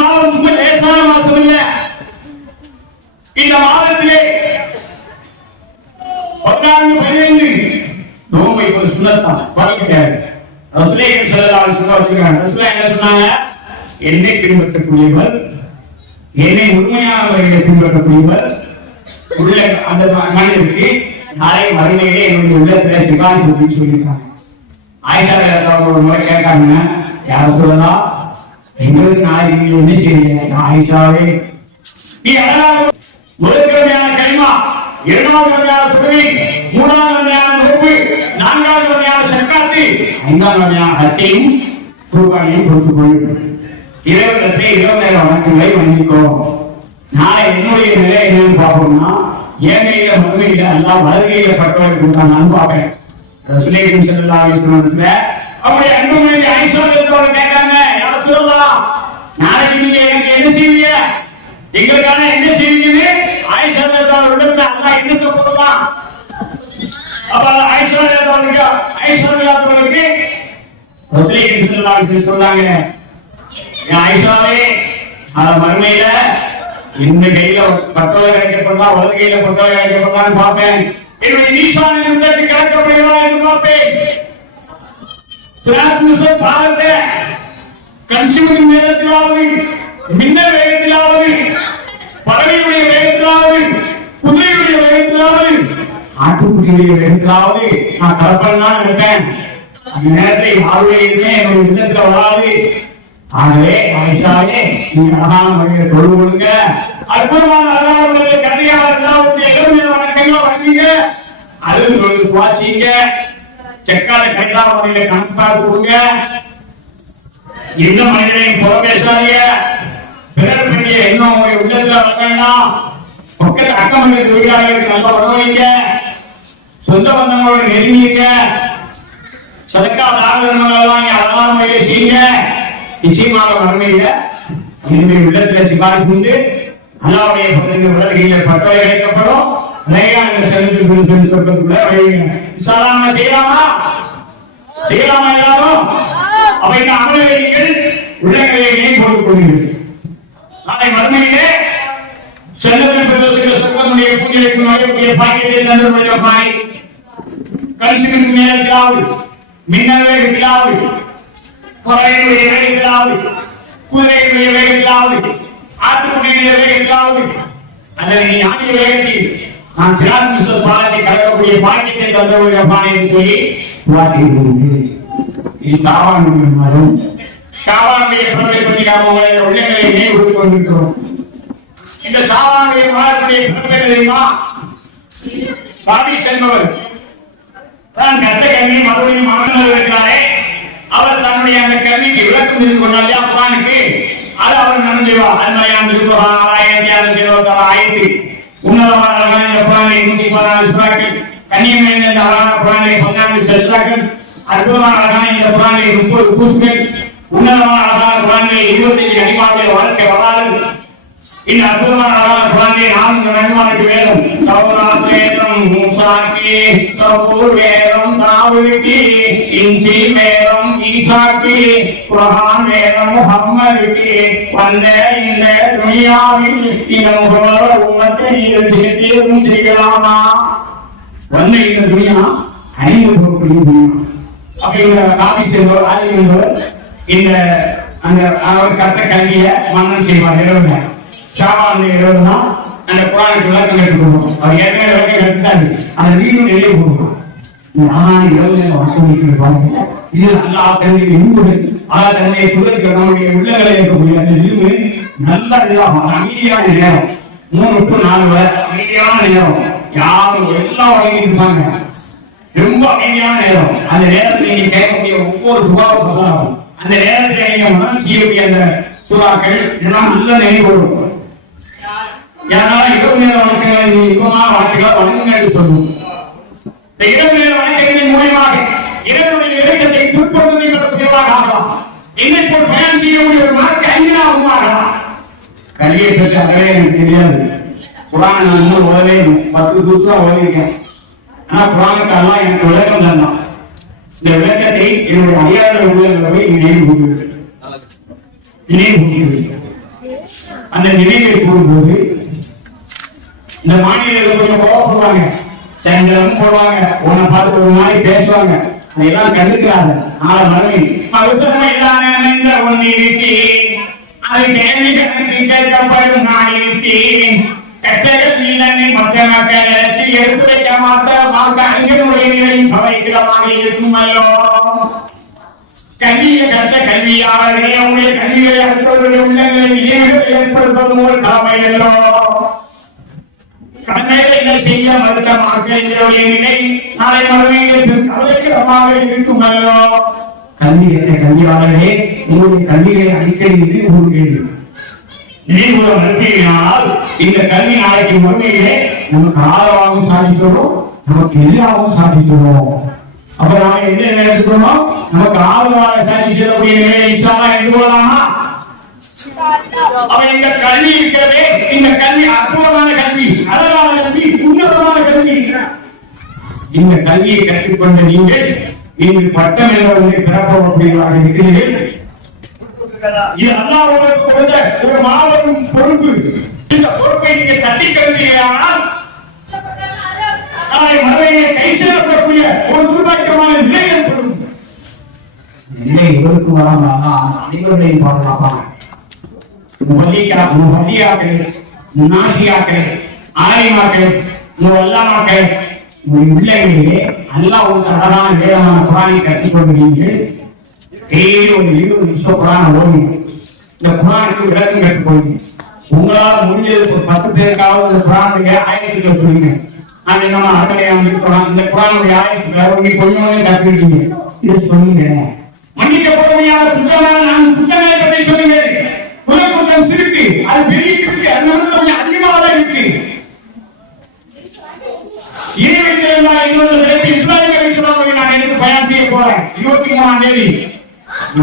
மாதம் சும்மா லேசான மாசம் இல்ல. இந்த மாதத்திலே 14-15 நோம்பை ஒரு சுண்ணத்தான் பழக்கிறார். ரசூலுல்லாஹி ஸல்லல்லாஹு அலைஹி வஸல்லம் வச்சிருக்காங்க. ரசூலுல்லாஹ் என்ன சொன்னாங்க? என்னை பின்பற்றக்கூடியவர், என்னை உண்மையான முறையில் பின்பற்றக்கூடியவர் உள்ள அந்த மனிதருக்கு நாளை மறுமையிலே என்னுடைய உள்ளத்துல சிவாஜி அப்படின்னு சொல்லியிருக்காங்க. ஆயிஷா அவங்க ஒரு முறை கேட்காங்க, யார சொல்லலாம், எங்களுக்கு நாளை நீங்க என்ன செய்வீங்க? ஆயிஷாவே நீ அழகாக முதற்கிழமையான களிமா, இரண்டாவது வகையான தொழுகை, மூணாவது வகையான நோன்பு, நான்காவது வகையான சக்காத்து, ஐந்தாவது வகையான ஹஜ்ஜையும் குர்பானியும் கொடுத்துக் கொள்ளுங்கள். இறைவனத்தை இரவு நேர வணக்கங்களை வணங்கிக்கோ. நாளை என்னுடைய நிலை என்னன்னு பார்ப்போம்னா, என் கையில மறுமையில எல்லாம் வலதுகையில பட்டவர்கள் கொடுத்தாங்கன்னு பார்ப்பேன். ரசூலுல்லாஹி ஸல்லல்லாஹு அலைஹி வஸல்லம் அப்படியே அன்புமணி ஆயிஷா ரலியல்லாஹு கேட்டாங்க, யார சொல்லலாம், நாளைக்கு நீங்க எனக்கு என்ன செய்வீங்க, எங்களுக்கான என்ன செய்வீங்கன்னு ஆயிஷா ரலியல்லாஹு உள்ளத்துல அல்லாஹ் என்னத்தை போடலாம். அப்ப ஆயிஷா ரலியல்லாஹு ரசூலுல்லாஹி ஸல்லல்லாஹு அலைஹி வஸல்லம் சொன்னாங்க, ஆயிஷாவே அந்த மறுமையில இந்த கையில பட்டோலை கிடைக்கப்படா, வலது கையில பட்டோலை கிடைக்கப்படான்னு பார்ப்பேன். என்னுடைய நீசான நிமிடத்தை கிடக்கப்படுகிறா என்று பார்ப்பேன். பாதத்தை கன்சியூமிங் வேகத்திலாவது, மின்னல் வேகத்திலாவது, பறவையுடைய வேகத்திலாவது, குதிரையுடைய வேகத்திலாவது, ஆட்டுக்குட்டியுடைய வேகத்திலாவது நான் கலப்படலாம் நினைப்பேன். அந்த நேரத்தை யாருடைய இதுமே என்னுடைய இல்லத்துல வராது. ஆகவே ஆயிஷாவே நீங்க அழகான முறையில் தொழுது கொடுங்க, அற்புதமான அழகான முறையில் கண்ணியாக எல்லாருடைய இளமையான வணக்கங்களை வணங்குங்க, அழுது தொழுது வாச்சிங்க, செக்கால கண்டான முறையில கணக்காக கொடுங்க. எந்த மனிதனையும் புற பேசாதீங்க, பிறர் பெரிய இன்னும் உங்களுடைய உள்ளத்துல வர வேண்டாம். பக்கத்து அக்கமங்கத்து வீட்டாளர்களுக்கு நல்லா உணவைங்க, சொந்த பந்தங்களோட நெருங்கிங்க, சதக்கா தான தர்மங்கள் எல்லாம் நீங்க அழகான முறையில செய்யுங்க. நிச்சயமாக மறுமையில என்னுடைய உள்ளத்துல சிபாரிசு உண்டு. அல்லாவுடைய வலதுகையில பட்டவை கிடைக்கப்படும். சொர்க்கத்துக்குள்ள செய்யலாமா செய்யலாமா எல்லாரும்? அப்ப இந்த அமலை நீங்கள் உள்ளங்களை போட்டுக் கொள்கிறீர்கள். நாளை மறுமையிலே செல்லத்தின் சொர்க்கத்துடைய பூஜைக்கு பாக்கியத்தை தந்து பாய் கழிச்சுக்கிட்டு நேரத்திலாவது, மின்னல் வேகத்திலாவது, பறவையுடைய வேகத்திலாவது, குதிரையுடைய வேகத்திலாவது, ஆட்டுக்குடியுடைய வேகத்திலாவது, அல்லது நீ ஆகிய வேகத்தில் நான் சிராஜ் பாலத்தை கலக்கக்கூடிய பாக்கியத்தை தந்தவர்கள் பானை என்று சொல்லி மாதம் ஷாபானுடைய பிறப்பை பற்றி நாம் உங்களை உள்ளங்களை நினைவுறுத்திக் கொண்டிருக்கிறோம். இந்த ஷாபானுடைய மாதத்துடைய பிறப்பை தெரியுமா? பாபி செல்பவர் தான் கத்த கல்வி மறுபடியும் மகன் இருக்கிறாரே, அவர் தன்னுடைய அந்த கல்விக்கு விளக்கம் தெரிந்து கொண்டார் குரானுக்கு. அது அவர் நடந்துவார். அது மாதிரியான திருக்குறான் 6626 ஆயிரத்தி உன்னதமான அழகான இந்த குரானை 114 சுறாக்கள், கண்ணியமான இந்த அழகான குரானை 14 சுறாக்கள், அற்புதமான அழகான இந்த குரானை 30 கூசுகள், உன்னதமான அழகான குரானை 25 அடிமாவுடைய வாழ்க்கை வரலாறு. இந்த அற்புதமான அழகான குரானை 4 நன்மானுக்கு வேதம், தௌராத் வேதம், மூசாக்கு, சபூர் வேதம், தாவூதுக்கு, இஞ்சி வேதம், ஈசாக்கு, குர்ஆன் வேதம், முஹம்மதுக்கு வந்த இந்த துனியாவில் இந்த முகமது உம்மத்தை தீர்வும் செய்யலாமா? வந்த இந்த துனியா அணிந்து போகக்கூடிய துனியா. அப்ப இந்த காபி செய்வோர் ஆதிவந்தவர் இந்த அந்த அவர் கற்ற கல்வியை மன்னன் செய்வார். இரவு ஷாபானுடைய இரவு தான் அந்த குரானுக்கு விளக்கம் கற்றுக்கணும். அவர் ஏற்கனவே விளக்கம் கற்றுட்டாரு, அதை மீண்டும் நினைவு போகணும். இது நல்லா தன்னுடைய இன்புகள் தன்னுடைய குதிரைக்கு நம்முடைய உள்ளங்களை இருக்கக்கூடிய அந்த இரும்பு நல்ல இதாகும். அமைதியான நேரம் 3 to 4 வரை அமைதியான நேரம், யாரும் எல்லாம் வழங்கிட்டு இருப்பாங்க. ரொம்ப அமைதியான நேரம். அந்த நேரத்தில் நீங்க கேட்கக்கூடிய ஒவ்வொரு துவாவும் அந்த நேரத்தில் நீங்க மனம் செய்யக்கூடிய அந்த சூறாக்கள் எல்லாம் நல்ல நினைவு வரும். ஏன்னா இரவு நேர வழக்குகளை நீங்க இன்பமான வழக்குகளை வழங்குங்க என்று சொல்லுவோம். இந்த இரவு நேர வழக்குகளின் மூலமாக இறைவனுடைய இலக்கத்தை திருப்பதியாக ஆகலாம். இன்னைக்கு ஒரு பயணம் செய்யக்கூடிய ஒரு மார்க்க ஐந்தாகவும் ஆகலாம். கல்வியை பற்றி அறவே எனக்கு தெரியாது. குரான் நான் இன்னும் உதவே 10 தூரம் உதவிருக்கேன். ஆனா குரானுக்கு எல்லாம் எனக்கு விளக்கம் தந்தான். இந்த விளக்கத்தை என்னுடைய அறியாத உள்ளங்களை நினைவு கூறுகிறது. அந்த நினைவை கூறும்போது இந்த மாநிலத்தில் கொஞ்சம் கோவப்படுவாங்க, செங்கலும் போடுவாங்க, உன்னை பார்த்து ஒரு மாதிரி பேசுவாங்க. அதெல்லாம் கண்டுக்கிறாங்க. நாளை மறுமை அதை கேள்வி கணக்கு கேட்கப்படும் நாளில் கச்சைகள் நீதனை மற்ற மக்கள் எடுத்து வைக்க மாற்ற அங்கனுடைய பவைக்கிடமாக இருக்கும் அல்லோ. கல்வியை கற்ற கல்வியாளர்களே, அவங்களுடைய கல்வியை அடுத்தவர்களுடைய உள்ளங்களை ஏற்படுத்துவது ஒரு கடமை அல்லோ. கடமையை செய்ய மறுத்த மக்களுடைய நிலை நாளை மறுமையில் கவலைக்கிடமாக இருக்கும் அல்லோ. கல்வி என்ற கல்வியாளர்களே, உங்களுடைய கல்வியை அடிக்கடி நினைவுகூறுகிறீர்கள். நினைவுற மறுமையினால் இந்த கல்வி நாளைக்கு மறுமையிலே நமக்கு ஆதரவாகவும் சாதிக்கிறோம், நமக்கு எதிராகவும் சாதிக்கிறோம். அப்ப நாம என்ன நினைச்சுக்கணும்? நமக்கு ஆதரவாக சாதி செல்லக்கூடிய நிலையை இன்ஷால்லா எடுத்துக்கொள்ளலாமா? அப்ப இந்த கல்வி இருக்கிறதே, இந்த கல்வி அற்புதமான கல்வி, அழகான கல்வி, உன்னதமான கல்வி. இந்த கல்வியை கற்றுக்கொண்ட நீங்கள் இன்று பட்டம் என்ற ஒன்றை பெறப்போவதாக இருக்கிறீர்கள். இது அல்லாஹ் உங்களுக்கு கொடுத்த ஒரு மாபெரும் பொறுப்பு. இந்த பொறுப்பை நீங்க தட்டி கருதுகிறீர்களானால் நாளை மறுமையை கை சேரக்கூடிய ஒரு துர்பாக்கியமான நிலை ஏற்படும். நிலை இவருக்கு வராமலா அனைவர்களையும் பாதுகாப்பாங்க. முஹல்லியாக்கள், முனாஷியாக்கள், ஆலிமாக்கள், முவல்லாமாக்கள், உள்ளே அல்லாஹ் ஒரு அழகான வேதமான குர்ஆனை கற்றுக்கொள்கிறீர்கள். ஒரு 20 நிமிஷம் குர்ஆன் ஓதுங்க. இந்த குர்ஆனுக்கு விளக்கம் கற்றுக்கொள்ளுங்க. உங்களால் முடிஞ்சது ஒரு 10 பேருக்காவது இந்த குர்ஆனுடைய ஆயத்துக்களை சொல்லுங்க. அது நம்ம அகலையாம் இருக்கிறோம். இந்த குர்ஆனுடைய ஆயத்துக்களை கொஞ்சம் கொஞ்சம் கற்றுக்கிட்டீங்க. இது சொல்லுங்க. மன்னிக்கப்பட முடியாத குற்றமான நான் குற்றங்களை பற்றி சொல்லுங்க. குற்றம் சிறுக்கு, அது பெரிய இருக்கு, அது கொஞ்சம் அதிகமாக தான் இருக்கு. இப்ராஹிம் அலைஹிஸ்ஸலாமை நான் எனக்கு பயன் செய்ய போறேன். 23ஆம் தேதி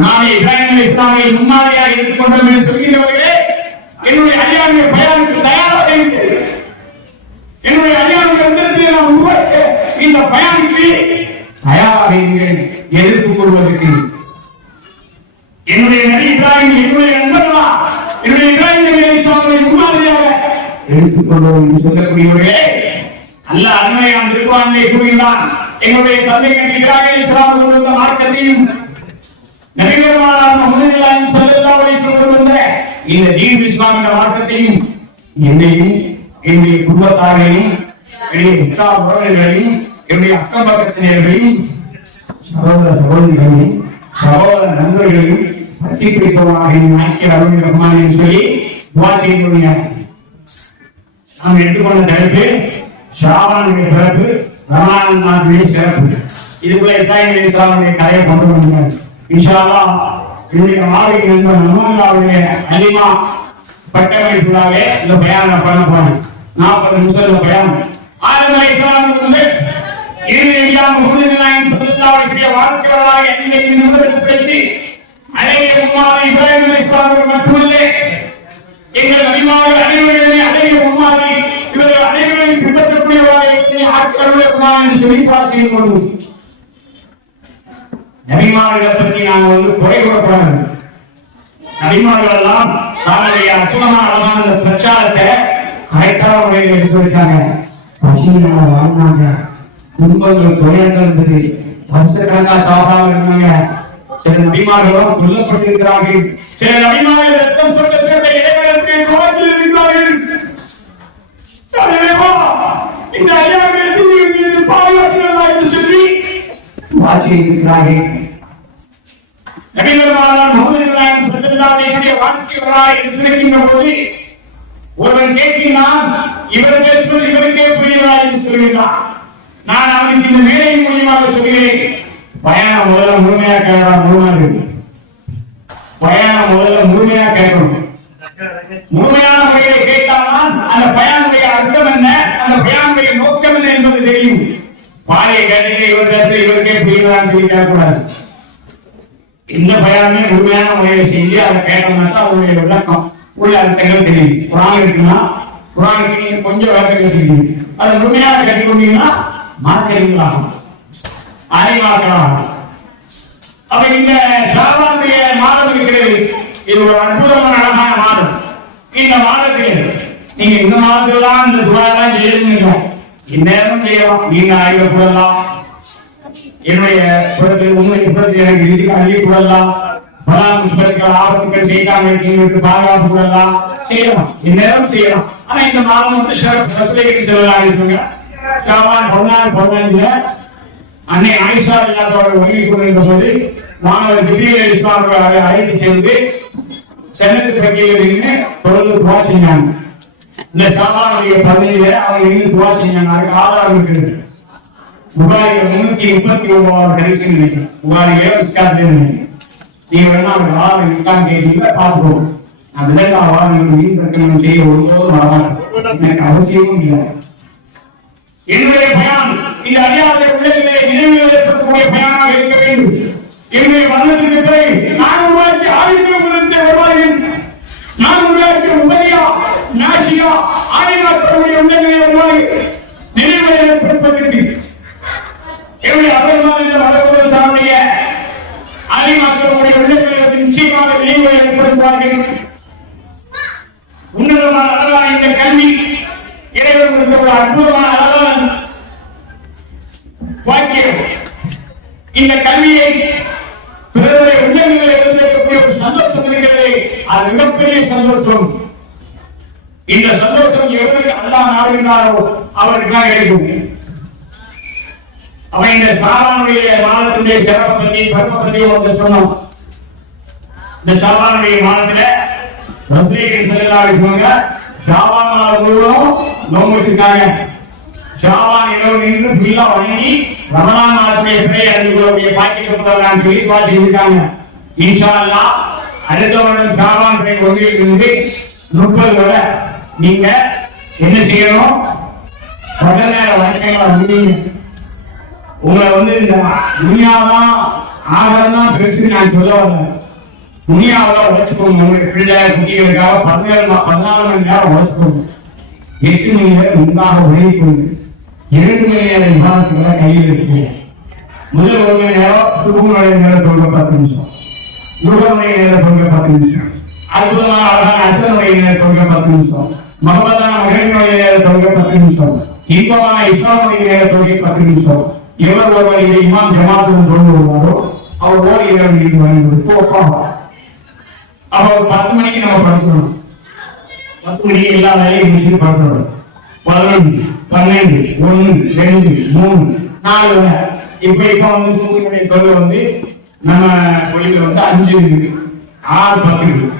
நாளை இப்ராஹிம் அலைஹிஸ்ஸலாமை முன்மாதிரியாக எடுத்துக்கொண்டோம் என்று சொல்கிறவர்களே, என்னுடைய அடியாருடைய பயனுக்கு தயாராக இருக்கிறது. என்னுடைய அடியாருடைய உள்ளத்தில் நான் உருவாக்க இந்த பயனுக்கு தயாராக இருங்கள். எதிர்ப்பு கூறுவதற்கு என்னுடைய நபி இப்ராஹிம் என்னுடைய நண்பர்களா, என்னுடைய இப்ராஹிம் அலைஹிஸ்ஸலாமை முன்மாதிரியாக எடுத்துக்கொண்டோம் என்று சொல்லக்கூடியவர்களே, அல்லாஹ் அருமையான திருக்குர்ஆனிலே கூறுகிறான். எங்களுடைய தந்தை இப்ராஹிம் அலைஹிஸ்ஸலாம் கொண்டு வந்த மார்க்கத்தையும் நபிகள் முஹம்மது ஸல்லல்லாஹு அலைஹி வஸல்லம் கொண்டு வந்த இந்த தீன் இஸ்லாம் என்ற மார்க்கத்தையும் என்னையும் என்னுடைய குடும்பத்தாரையும் என்னுடைய உற்றார் உறவினர்களையும் என்னுடைய அக்கம் பக்கத்தினர்களையும் சகோதர சகோதரிகளையும் சகோதர நண்பர்களையும் பற்றி பிடிப்பவனாக நாய்க்கு அருள் ரஹ்மான் என்று சொல்லி துஆ செய்யுங்க. நாம் எடுத்துக்கொண்ட தலைப்பு ஷாபானுடைய பிறப்பு, ரமலான் மாதத்துடைய சிறப்பு. இதுக்குள்ள இப்ராஹிம் அலைஹிஸ்ஸலாமுடைய கதையை கொண்டு வந்தார். இன்ஷா அல்லாஹ் என்னுடைய மாவட்ட நண்பர் நம்மளுடைய அலிமா பட்டமளிப்புக்காக இந்த பயானை பண்ண போறேன். 40 நிமிஷம் பயான். ஆதம் அலைஹிஸ்ஸலாம் முதல் முஹம்மது ஸல்லல்லாஹு அலைஹி வஸல்லம் வாழ்க்கை வரலாறு 5 நிமிடம் எடுத்து வைத்து அலைஹி முஹம்மது இப்ராஹிம் அலைஹிஸ்ஸலாம் மட்டுமல்ல, எங்கள் நபிமார்கள் அனைவருமே அலைஹி முஹம்மது இவர்கள் அனைவரையும் பின்பற்றக்கூடியவராக சொல்லி பார்த்து கொண்டு நபிமார்களை பற்றி நாங்கள் குறை கூறக்கூடாது. நபிமார்கள் எல்லாம் தன்னுடைய அற்புதமான அழகான பிரச்சாரத்தை கரெக்டான முறையில் எடுத்து வச்சாங்க. பசியினால வாழ்ந்தாங்க, குடும்பங்கள் தொழில்கள் இருந்தது, வருஷக்கணக்காக சாப்பாடு இருந்தாங்க. சில நபிமார்களும் கொல்லப்பட்டிருக்கிறார்கள். சில நபிமார்கள் ரத்தம் சொல்ல சொல்ல இறைவனுக்கு கோபத்தில் இருக்கிறார்கள். இந்த ஐயாவிற்கு பாதுகாப்பு என்று சொல்லி வாட்சி இருக்கிறார்கள். நபிகள் முஹம்மது ஸல்லல்லாஹு அலைஹி வஸல்லம் வாழ்க்கை வரலாறு எடுத்திருக்கின்ற போது ஒருவன் கேட்கிறான், இவர் பேசுவது இவருக்கே புரியவில்லை என்று சொல்கிறான். நான் அவனுக்கு இந்த மேடையின் மூலியமாக சொல்கிறேன், பயணம் முதல்ல முழுமையா கேட்கலாம். பயணம் முதல்ல முழுமையா கேட்கணும். முழுமையான முறையை கேட்டால்தான் அந்த பயானுடைய அர்த்தம் என்ன, அந்த பயானுடைய நோக்கம் என்ன என்பது தெரியும். பாதையை கேட்டு இவர் பேச இவருக்கே புரியலான்னு சொல்லி கேட்கக்கூடாது. இந்த பயானுமே முழுமையான முறையை செஞ்சு அதை கேட்டோம்னா தான் அவருடைய விளக்கம் உள்ள அர்த்தங்கள் தெரியும். குர்ஆன் இருக்குன்னா குர்ஆனுக்கு நீங்க கொஞ்சம் விளக்கங்கள் தெரியும். அதை முழுமையாக கற்றுக்கொண்டீங்கன்னா மார்க்கெட்டிங்களாகும், அறிவாக்களாகும். அப்ப இந்த ஷாபானுடைய மாதம் இருக்கிறது. இது ஒரு அற்புதமான அழகான மாதம். இந்த மாதத்துலாம் இந்த துவாயெல்லாம் செய்யணுங்க. இந்நேரம் செய்யலாம். நீங்க ஆய்வு கூடலாம், என்னுடைய உண்மை புறத்தில் எனக்கு இதுக்கு அள்ளி கூடலாம், பலாம் புஷ்பத்துக்கள் ஆபத்துக்கள் செய்யாமல் இருக்கீங்களுக்கு பாதுகாப்பு கூடலாம், செய்யலாம். இந்நேரம் செய்யலாம். ஆனா இந்த மாதம் வந்து ரசூலுல்லாஹி ஸல்லல்லாஹு அலைஹி வஸல்லம் ஷாபான் 14-15 அன்னை ஆயிஷா இல்லாதோட வங்கி கொண்டிருந்த போது மாணவர் ஜிப்ரீல் அலைஹிஸ்ஸலாம் அவர்களை அழைத்து சென்று சென்னத்து பகுதியில் நின்று தொடர்ந்து துவா செஞ்சாங்க. இந்த ஷாபானுடைய 15 அவங்க நின்று துவா செஞ்சாங்க. அதுக்கு ஆதாரம் இருக்குது. புகாரில 339 கடைசி நினைக்கிறேன். புகாரிலே நினைக்கிறேன். நீங்க வேணா அவருக்கு ஆதாரம் இருக்கான்னு கேட்டீங்க, பார்த்துக்கோங்க. நான் விதங்கா ஆதாரம் மீன் செய்ய ஒருபோதும் வரமாட்டேன். எனக்கு அவசியமும் இல்லை. என்னுடைய பயணம் இந்த அறியாத உள்ளதிலே நினைவுகள் ஏற்படக்கூடிய பயணமாக இருக்க வேண்டும். என்னுடைய மரணத்திற்கு பிறகு நான் உருவாக்கி ஆதித்ய வருவார்கள். நான் உருவாக்கிய உதவியா நாசியா ஆதிநாத்தருடைய உள்ளதிலே வருவார்கள். நினைவுகளை ஏற்படுத்துவதற்கு என்னுடைய அதர்மான் என்ற மதகுரு சாருடைய ஆதிநாத்தருடைய உள்ளதிலே நிச்சயமாக நினைவுகளை ஏற்படுத்துவார்கள். உன்னதமான அழகான இந்த கல்வி இறைவன் கொடுத்த அற்புதமான அழகான வாக்கியம். இந்த கல்வியை பிறருடைய உள்ளங்களில் இருந்திருக்கக்கூடிய ஒரு சந்தோஷம் இருக்கிறது. அது மிகப்பெரிய சந்தோஷம். இந்த சந்தோஷம் எவருக்கு அல்லாஹ் நாடுகின்றாரோ அவருக்காக இருக்கும். அவன் இந்த ஷாபானுடைய மாதத்தினுடைய சிறப்பு பற்றி பருவ பற்றி ஒன்று சொன்னோம். இந்த ஷாபானுடைய மாதத்துல ரசூலுல்லாஹி ஸல்லல்லாஹு அலைஹி வஸல்லம் ஷாபான் மாதம் முழுவதும் நோன்பு வச்சிருக்காங்க. ஷாபான் இரவு நின்று ஃபுல்லா வணங்கி ரமலான் மாதத்துடைய பிறை அறிந்து கொள்ளக்கூடிய பாக்கியத்தை பெறலாம் சொல்லி துஆ செஞ்சிருக்காங்க. இன்ஷா அல்லாஹ் அடுத்த வருடம் ஷாபான் பிறை ஒன்றிலிருந்து 30 வரை நீங்க என்ன செய்யணும்? பகல் நேர வணக்கங்களை முடியுங்க. உங்களை வந்து இந்த துனியாதான் ஆகலாம் பெருசு நான் சொல்ல வரல. துனியாவில் உழைச்சுக்கோங்க. உங்களுடைய பிள்ளை குட்டிகளுக்காக 14 மணி நேரம் உழைச்சுக்கோங்க. 8 மணி நேரம் முன்பாக உழைக்கொண்டு 2 மணி நேரம் விமானத்துக்குள்ள கையில் எடுத்துக்கோங்க. முதல் 1 மணி நேரம் சுகுமனுடைய நேரம் தொழுக 10 நிமிஷம், முருகனுடைய நேரம் தொழுக 10 நிமிஷம், அற்புதமான அழகான அசனுடைய நேரம் தொழுக 10 நிமிஷம், மகமதான மகனுடைய நேரம் தொழுக 10 நிமிஷம், இன்பமான இஸ்லாமுடைய நேரம் தொழுக 10 நிமிஷம். எவர் ஒருவர் இதை இமாம் ஜமாத்துடன் தொழுது வருவாரோ அவர் ஓர் இரவு நீங்க வேண்டும். அவர் 10 மணிக்கு நம்ம படுக்கணும். 10 மணிக்கு எல்லா வேலையும் முடிச்சு படுக்கணும். 11, 12, 1, 2, 3, 4 இப்ப வந்து சூரியனுடைய தொழில் வந்து நம்ம தொழில வந்து 5 இருக்கு, 6, 10 இருக்கு.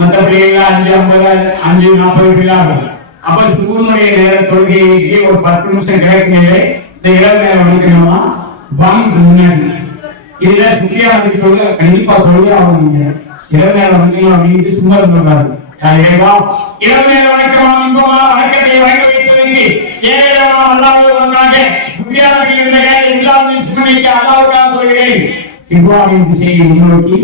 மற்றபடி எல்லாம் 5:50, 5:40 அப்ப சூரியனுடைய நேர தொழுகைக்கு ஒரு 10 நிமிஷம் கிடைக்குமே. இந்த இரவு நேரம் வணிகமா வாங்கி முன்னாடி இதுல சுற்றியா வந்து சொல்ல கண்டிப்பா தொழுகை ஆகுங்க. இரவு நேரம் வணிகம் அப்படின்னு சும்மா சொல்றாரு. இரவு நேர வணக்கமாக இன்பமா வணக்கத்தை வழங்க வைத்ததற்கு ஏழையான அல்லாஹ்வுக்காக சுற்றியாக இருந்த எல்லாரும் சுமணிக்கு அல்லாஹ்வுக்காக சொல்கிறேன். இவ்வாறு திசையை முன்னோக்கி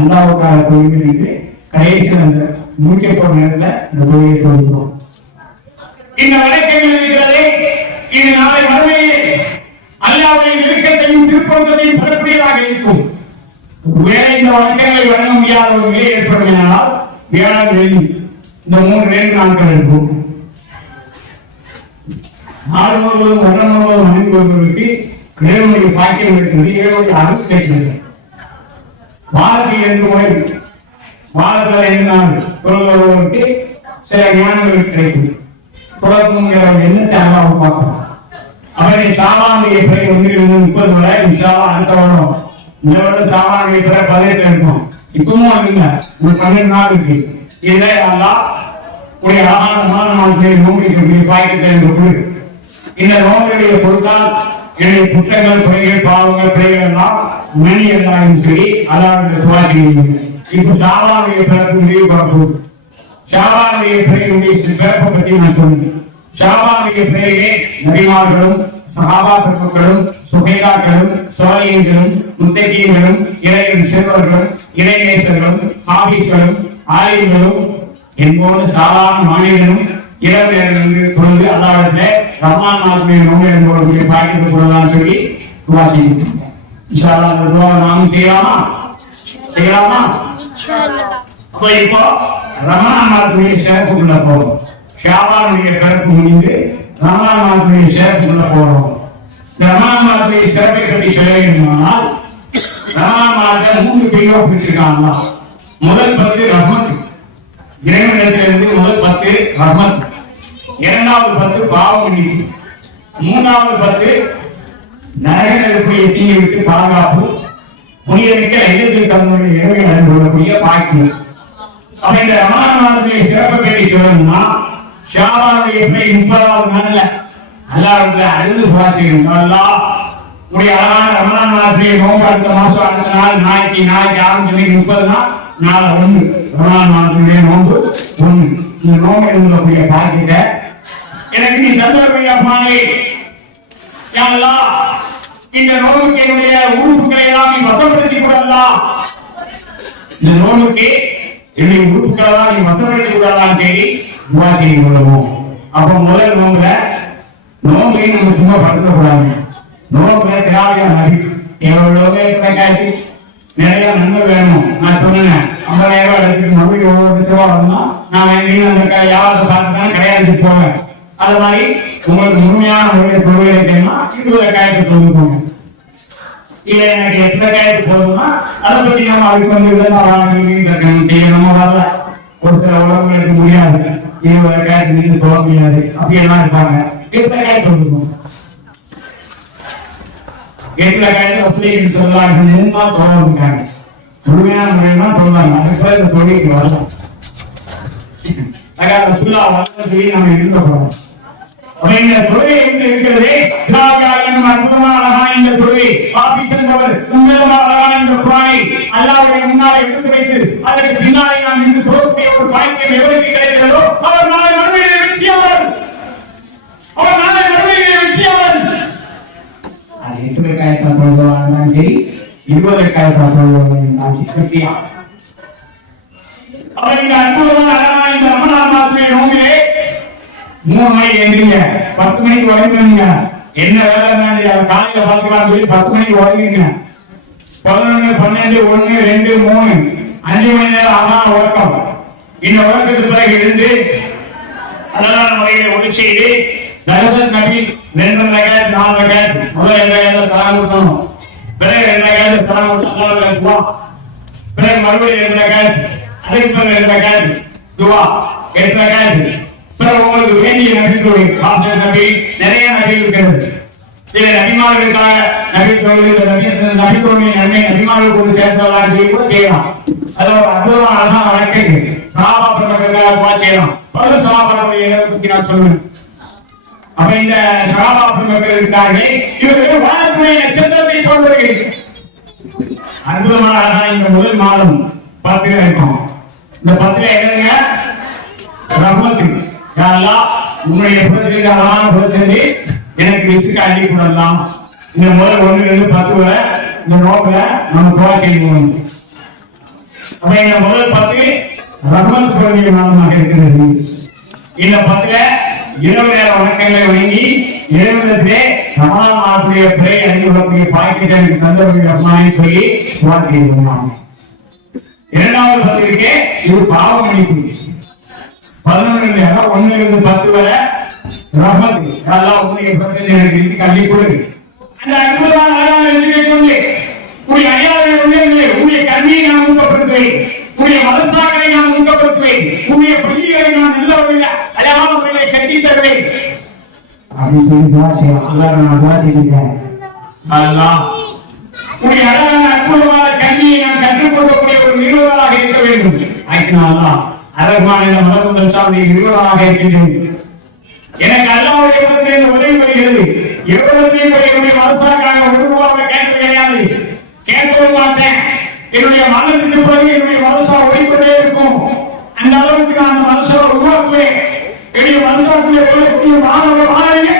அல்லாஹ்வுக்காக சொல்கிறேன். கடைசி அந்த முடிக்க போற நேரத்துல இந்த தொழுகையை சொல்கிறோம். இந்த வணக்கங்கள் இருக்கிறதே இது நாளை மறுமையிலே அல்லாஹ்வுடைய நெருக்கத்தையும் திருப்பொருத்தத்தையும் பெறக்கூடியதாக இருக்கும். ஒருவேளை இந்த வணக்கங்களை வழங்க முடியாத ஒரு நிலை ஏற்படுமையானால் 7ஆம் தேதி இந்த 2 நாட்கள் இருக்கும். நாடு முழுவதும் வருடம் முழுவதும் வணங்கி வருவதற்கு இறைவனுடைய பாக்கியம் இருக்கிறது. இறைவனுடைய அருள் கிடைக்கிறது. வாரத்தில் 2 முறை வாரத்தில் 2 நாள் வருவதற்கு சில ஞானங்கள் கிடைக்கும். தொடர்ந்து எண்ணத்தை அல்லாஹ் பார்க்கலாம். அவனை ஷாபானுடைய பிறை 1-30 வரை அடுத்த வருடம் இந்த வருடம் ஷாபானுடைய பிறை 18 இருக்கும். இப்பவும் அதுங்க ஒரு 12 நாள் இருக்கு. இதை அல்லாஹ் உடைய ஆனந்தமான நாட்களை நோக்கிக்கூடிய பாக்கியத்தை எனக்கு கொடு. இந்த நோக்கிடைய பொருட்கள் என்னுடைய குற்றங்கள் குறைகள் பாவங்கள் பிழைகள் எல்லாம் மணி எல்லாம் சொல்லி அல்லாஹ்வுடைய துஆ செய்யுங்க. இப்ப ஷாபானுடைய பிறப்பு முடிவு வரப்போகுது. ஷாபானுடைய பிறையுடைய பிறப்பை பற்றி நான் சொன்னேன். ஷாபானுடைய பிறையிலே நபிமார்களும் சஹாபா பெருமக்களும் சுஹைதாக்களும் சாலிஹீன்களும் முத்தகீன்களும் இறைவன் செல்வர்களும் இறைநேசர்களும் ஹாபிஸ்களும் ஆலிம்களும் என்போடு சாதாரண மாநிலங்களும் இரவு நேரங்களுக்கு தொழுது அல்லாஹ்விடத்திலே ரமலான் மாதமே நோன்பு என்பவர்களுடைய பாக்கியத்தை கொள்ளலாம் சொல்லி துஆ செய்கிறோம். இன்ஷா அல்லாஹ் அந்த துஆவை நாமும் செய்யலாமா? அப்போ இப்போ ரமலான் மாதத்துடைய சிறப்புக்குள்ள போகும். ஷாபானுடைய பிறப்பு முடிந்து ரமலான் மாதத்துடைய சிறப்புக்குள்ள போறோம். ரமலான் மாதத்துடைய சிறப்பை பற்றி சொல்ல வேண்டுமானால் ரமலான் மாதத்தை 3 பிரிவா பிரிச்சிருக்காங்க. முதல் 10 ரஹ்மத், இறைவனிடத்திலிருந்து முதல் 10 ரஹ்மத், இரண்டாவது 10 பாவ மன்னிப்பு, மூன்றாவது 10 நரக நெருப்புடைய தீயை விட்டு பாதுகாப்பு, புனிதமிக்க ஐயத்தில் தன்னுடைய இறைவனை அடைந்து கொள்ளக்கூடிய பாக்கியம். அப்ப இந்த ரமலான் மாதத்துடைய சிறப்பை பற்றி சொல்லணும்னா ஷாபானுடைய 30வது நாள்ல அல்லாஹ்விடத்துல அழுது துஆ செய்யணும். அல்லாஹ் உடைய அழகான ரமலான் மாதத்துடைய நோன்பு அடுத்த மாசம் அடுத்த நாள் நாளைக்கு ஆரம்பிச்சு 30 நாள் நாளை 1 ரமலான் மாதத்துடைய நோன்பு 1. இந்த நோன்பு இருக்கக்கூடிய பாக்கியத்தை எனக்கு நீ தந்தவர்கள் அம்மானே, யா அல்லாஹ் இந்த நோன்புக்கு என்னுடைய உறுப்புகளை எல்லாம் நீ வசப்படுத்தி கொள்ளலாம். இந்த நோன்புக்கு என்னுடைய உறுப்புகளை எல்லாம் நீ வசப்படுத்தி கொள்ளலாம் சொல்லி துஆ செய்து கொள்வோம். அப்ப முதல் நோன்புல நோன்பை நம்ம சும்மா படுத்த கூடாது. நோன்புல திராவிட நபி எவ்வளவு கிடைக்காது, நிறைய நன்மை வேணும். நான் சொன்னேன் 50,000 எடுத்துட்டு மறுபடியும் ஒவ்வொரு விஷயமா வரணும். நான் அந்த யாவது பார்த்துதான் கிடையாது போவேன். அது மாதிரி உங்களுக்கு முழுமையான முறையில் தொழுகைன்னா 20,000 தொழுதுக்கோங்க. இல்ல எனக்கு 8,000 போதும்னா அதை பத்தி நம்ம அதுக்கு நம்ம வரல. ஒரு சில உடம்புகளுக்கு முடியாது, 20,000 நின்று சொல்ல முடியாது, அப்படியெல்லாம் இருப்பாங்க. 8,000 தொழுதுக்கோங்க. 8,000 வசதின்னு சொல்லலாம். 3 நாள் தொழில் முழுமையான முறையில் தான் சொல்றாங்க. அதுக்கு இந்த தொழிலுக்கு வரலாம். சுல்லா வளர்ந்து நம்ம இருக்க போறோம். இந்த தொழுகை என்று இருக்கிறது அற்புதமான அழகான இந்த தொழுகை பாபிச்சென்பவர் உண்மையான அழகான இந்த குர்ஆனை அல்லாஹ்வுடைய முன்னாலே எடுத்து வைத்து அதற்கு பின்னாலே நாம் இன்று தொழக்கூடிய ஒரு பாக்கியம் எவருக்கு கிடைக்கிறதோ அவர் நாளை மறுமையிலே வெற்றியாளர். அவர் நாளை மறுமையிலே வெற்றியாளர். அது 8,000 தொழுவாங்க சரி, 20,000 தொழுவாங்க வெற்றியா. அவர் இந்த அற்புதமான அழகான இந்த ரமலான் மாதத்திலே நோம்பிலே 3 மணிக்கு எழுந்திரிங்க, 10 மணிக்கு உறங்குங்க. என்ன வேலை இருந்தாலும் காலையில பார்த்துக்கலாம் சொல்லி 10 மணிக்கு உறங்குங்க. 11, 12, 1, 2, 3 5 மணி நேரம் அழகான உறக்கம். இந்த உறக்கத்துக்கு பிறகு எழுந்து அழகான முறைகளை ஒளி செய்து தஹஜ்ஜுத் நபி 2 ரக்காத் 4 ரக்காத் முதல் 2 ரக்காத் சலாம் கொடுக்கணும். பிறகு 2 ரக்காத் சலாம் கொடுத்து துவா, பிறகு மறுபடியும் 2 ரக்காத், அதுக்கு பிறகு 2 ரக்காத் துவா, 8 ரக்காத். உங்களுக்கு வேண்டிய நபித்துறை நபி நிறைய நபி இருக்கிறது. சில நபிமார்களுக்காக நபித்துறை நன்மை நபிமார்கள் கொண்டு சேர்த்தலாம் செய்யலாம். அது ஒரு அற்புதமான அழகான வழக்கு. சஹாபா பெருமக்களுக்காக செய்யலாம். பல சஹாபாக்களுடைய பத்தி நான் சொல்லுவேன். அப்ப இந்த சஹாபா பெருமக்கள் இருக்கிறார்கள், இவர்கள் வானத்துடைய நட்சத்திரத்தை போன்றவர்கள். அற்புதமான அழகான இந்த முதல் மாதம் 10 இருக்கும். இந்த 10 என்னதுங்க? ரஹ்மத். யா அல்லாஹ் உன்னுடைய புறத்திற்கு அழகான புறத்திற்கு எனக்கு ரிஸ்க் அள்ளி கொள்ளலாம். இந்த முதல் 1 2 10 வரை இந்த நோக்கில நம்ம துஆ செய்யணும். அப்ப இந்த முதல் 10 ரஹ்மத் புறத்திற்கு மாதமாக இருக்கிறது. இந்த 10ல இரவு நேர வணக்கங்களை வணங்கி இரவிலே ரமலான் மாதத்துடைய பிறை அடைந்து கொள்ளக்கூடிய பாக்கியத்தை எனக்கு தந்தவர்கள் ரஹ்மானை சொல்லி துஆ செய்யணும். இரண்டாவது 10 இது பாவ மன்னிப்பு. 11 1 10 வரை ரஹ்மத். அல்லாஹ் உன்னுடைய பிரச்சனை எனக்கு ரிஸ்க் அள்ளி கொடு. அந்த அற்புதமான அழகான ரிஸ்கை கொண்டு உன்னுடைய அடியார்களை உன்னுடைய கல்வியை நான் ஊக்கப்படுத்துவேன், உன்னுடைய மதசாக்களை நான் ஊக்கப்படுத்துவேன், உன்னுடைய பள்ளிகளை நான் நல்ல முறையில் அழகான முறையில் கட்டி தருவேன் அப்படின்னு சொல்லி துஆ செய்யலாம். அல்லாஹ் நான் துஆ செய்கிறேன். அல்லாஹ் உன்னுடைய அழகான அற்புதமான கல்வியை நான் கற்றுக் கொடுக்கக்கூடிய ஒரு நிறுவனராக இருக்க வேண்டும். அல்லாஹ் அரபான மதமுதல் சாமியை நிறுவனமாக இருக்கின்றேன். எனக்கு அல்லாஹ்வுடைய இடத்திலே உதவி வருகிறது. எவ்வளத்தையும் என்னுடைய மனசாக்காக ஒழுங்குவாக கேட்க கிடையாது, கேட்கவும் மாட்டேன். என்னுடைய மனதிற்கு பிறகு என்னுடைய மனசா ஓடிக்கொண்டே இருக்கும். அந்த அளவுக்கு நான் அந்த மனசை உருவாக்குவேன். என்னுடைய மனசாக்குள்ளே ஓடக்கூடிய மாணவர்கள்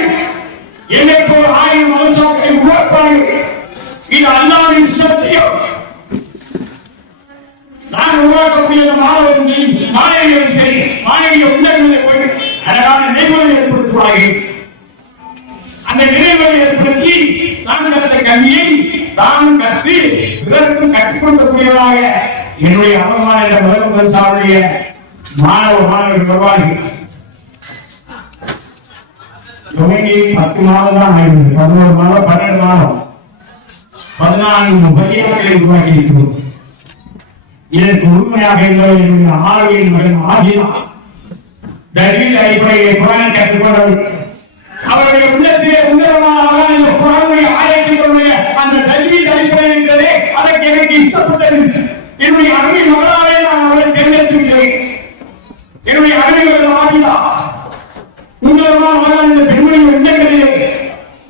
என்னை போல 1000 மனசாக்களை உருவாக்குவார்கள். இது அல்லாஹ்வின் சத்தியம். நான் உருவாக்கக்கூடிய மாணவிகளும் சரி, மாணவிய உள்ளங்களை போய் அழகான நினைவுகளை ஏற்படுத்துவார்கள். அந்த நினைவுகளை ஏற்படுத்தி நான் கற்ற கல்வியை தானும் கற்று இதற்கும் கற்றுக் கொடுக்கக்கூடியவராக என்னுடைய அமர்மான முதல் சாவுடைய மாணவர்கள் வருவார்கள். துவங்கி 10 மாதம் தான் ஆயிடுது. 11 மாதம் 12 மாதம் 14 பலியாக்களை உருவாக்கி இருக்கிறோம். இதற்கு உண்மையாக இருந்தவர் என்னுடைய ஆர்வியின் மகன் ஆகியா தர்மீத அடிப்படையை குரானை கற்றுக்கொண்டவர். அவருடைய உள்ளத்திலே உன்னதமான இந்த குரானுடைய ஆயத்தினுடைய அந்த தர்மீத அடிப்படை என்றதே அதற்கு எனக்கு இஷ்டப்பட்டது. என்னுடைய அருமை மகளாவே நான் அவரை தேர்ந்தெடுத்திருக்கிறேன். என்னுடைய அருமை மகள் ஆகியா உன்னதமான இந்த பெண்மணியின் உள்ளங்களிலே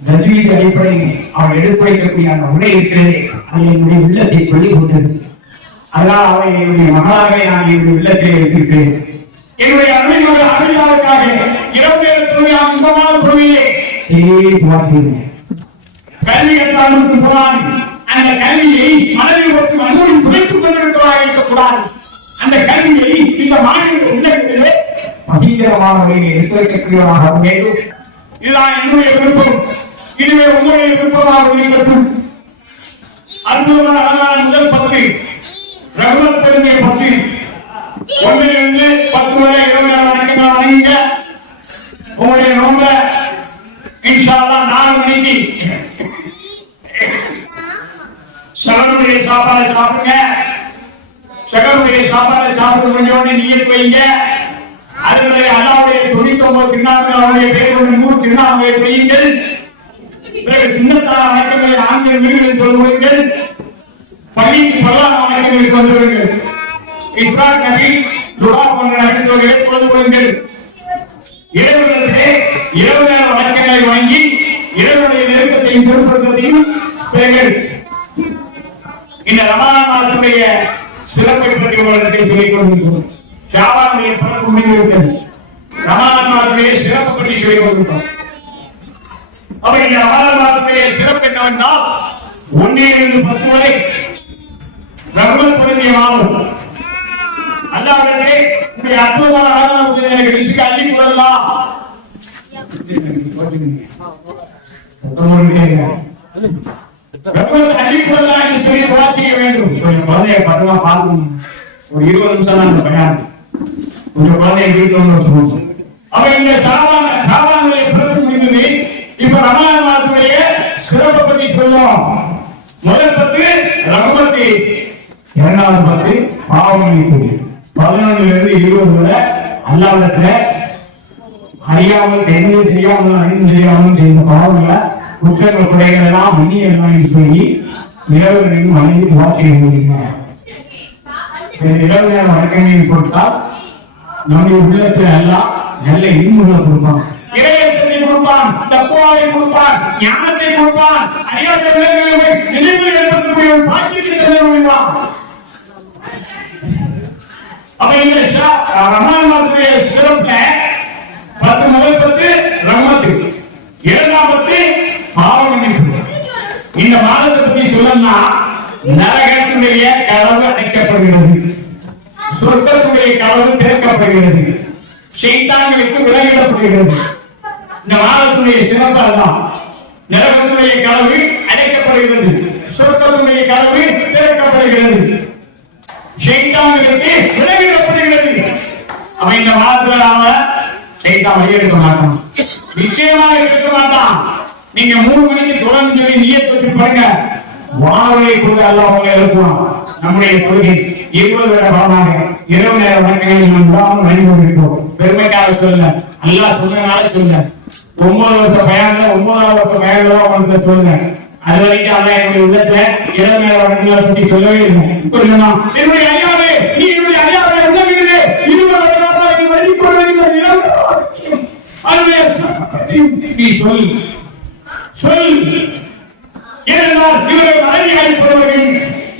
தர்மீத அடிப்படை அவர் எடுத்து வைக்கக்கூடிய அந்த உரை இருக்கிறதே அது என்னுடைய உள்ளத்தை சொல்லிக் கொண்டது. அதனால் அவரை என்னுடைய மகளாகவே நான் என்னுடைய உள்ளத்திலே வைத்திருக்கிறேன். என்னுடைய அருமை மகள் அருமையாவுக்காக இரவு நேர தொழுகையாக இன்பமான தொழுகையிலே கல்வி கற்றாலும் கூடாது. அந்த கல்வியை மனதில் ஒட்டி மனோடு புதைத்துக் கொண்டிருக்கிறதாக இருக்கக்கூடாது. அந்த கல்வியை இந்த மாநில உள்ளங்களிலே பகிரமான முறையில் எடுத்து வைக்கக்கூடியவராக வேண்டும். இதுதான் என்னுடைய விருப்பம். இதுவே உங்களுடைய விருப்பமாக இருக்கட்டும். அற்புதமான அழகான முதல் 10 ரகுமத் பெருமையை பற்றி 1 to 10 வரை 20 நேரம் வரைக்கும் வணங்குங்க. உங்களுடைய நோம்ப இன்ஷா அல்லாஹ் 4 மணிக்கு சகருடைய சாப்பாடு சாப்பிடுங்க. சகருடைய சாப்பாடு சாப்பிட்டு முடிஞ்சோடனே நீயத் வைங்க. அதுவரை அல்லாஹ்வுடைய 99 திருநாமங்களுடைய பேருடன் 100 திருநாமங்களை பெய்யுங்கள். பிறகு சின்னத்தான வணக்கங்களை ஆண்கள் வீடுகளில் தொழுவுங்கள். பள்ளிக்கு பல்லான வணக்கங்களுக்கு வந்துவிடுங்கள். இஸ்ராக் நபி துஆ போன்ற நபித்துவங்களை தொழுது கொள்ளுங்கள். இரவுகளிலே இரவு நேர வணக்கங்களை வழங்கி இரவுடைய நெருக்கத்தையும் திருப்பத்தையும் பெறுங்கள். இந்த ரமலான் மாதத்துடைய சிறப்பை பற்றி உலகத்தை சொல்லிக் கொண்டிருக்கிறோம். ஷாபானுடைய பிறப்பு முடிந்திருக்கிறது. ரமலான் மாதத்துடைய சிறப்பு பற்றி சொல்லிக் கொண்டிருக்கிறோம். அப்ப இந்த ரமலான் மாதத்துடைய சிறப்பு என்னவென்றால் 1 to 10 வரை ரஹ்மத் பொருந்திய மாதம். அல்லாஹ்வே இந்த அற்புதமான ஆராதனை எனக்கு ரிஸ்க் அள்ளி கொடுக்கலாம். ரஹ்மத் அள்ளி கொடுக்கலாம் என்று சொல்லி துஆ செய்ய வேண்டும். கொஞ்சம் குழந்தையை பத்திரமா பார்க்கணும். ஒரு 20 நிமிஷம் தான் அந்த பையன். கொஞ்சம் குழந்தையை வீட்டில் வந்து அப்ப இந்த ஷாபானுடைய பிறப்பு முடிந்தது. இப்ப ரமலான் மாதத்துடைய சிறப்பை பற்றி சொல்லுவோம். முதல் 10 ரஹ்மத், இரண்டாவது 10 பாவமன்னிப்பு. 11 to 20 வரை அல்லாஹ்விடத்துல அறியாமல் தெரியாமல் செய்த பாவங்களை குற்றங்கள் குறைகள் எல்லாம் மன்னியலாம் சொல்லி இரவு நேரம் வணங்கி துஆ செய்ய முடியுங்க. இரவு நேரம் வணக்கங்களை கொடுத்தால் நம்முடைய உள்ளத்தில் எல்லாம் நல்ல இன்பங்களை கொடுப்பான், இறையச்சத்தை கொடுப்பான், தக்குவாவை கொடுப்பான், ஞானத்தை கொடுப்பான், அறியாத நினைவுகள் ஏற்படுத்தக்கூடிய பாக்கியத்தை தர முடியுமா? அப்ப இந்த ரமலான் மாதத்துடைய சிறப்புல 10 முதல் 10 ரஹ்மத், இரண்டாவது பாவமன்னிப்பு. இந்த மாதத்தை பற்றி சொல்லணும்னா நரகத்துடைய கதவு அடைக்கப்படுகிறது, சொர்க்கத்துடைய கதவு திறக்கப்படுகிறது, ஷைத்தான்களுக்கு விலகிடப்படுகிறது. இந்த மாதத்துடைய சிறப்பு அதுதான். நரகத்துடைய கதவு அடைக்கப்படுகிறது, சொர்க்கத்துடைய கதவு திறக்கப்படுகிறது, ஷைத்தான்களுக்கு விலகிடப்படுகிறது. அப்ப இந்த மாதத்துல நாம ஷைத்தான் வெளியெடுக்க மாட்டோம், நிச்சயமாக இருக்க மாட்டான். நீங்க 3 மணிக்கு தொடர்ந்து சொல்லி நியத் வச்சு பாருங்க, வானொலியை கொண்டு அல்லாஹ் உங்களை எழுப்புவான். நம்முடைய தொழுகை 20 வருட காலமாக இரவு நேர வணக்கங்களை நாம் விடாமல் வழங்கி கொண்டிருக்கிறோம். பெருமைக்காக சொல்ல, அல்லாஹ் சொன்னதுனால சொல்ல. 9 வருஷ பயன்ல 9வது வருஷ பயன்ல உங்களுக்கு சொல்லுங்க. அது வரைக்கும் அல்லாஹ் என்னுடைய உள்ளத்துல இரவு நேர வணக்கங்களை பற்றி சொல்லவே இல்லை. என்னுடைய ஐயாவே, நீ என்னுடைய ஐயாவை உள்ளவில்லை 20 வருடமாக நீ வழங்கி கொண்டிருக்கிற இரவு அதுவே நீ சொல் சொல். ஏனென்றால் இவர்கள் அழகியாய்ப்படுவர்கள்,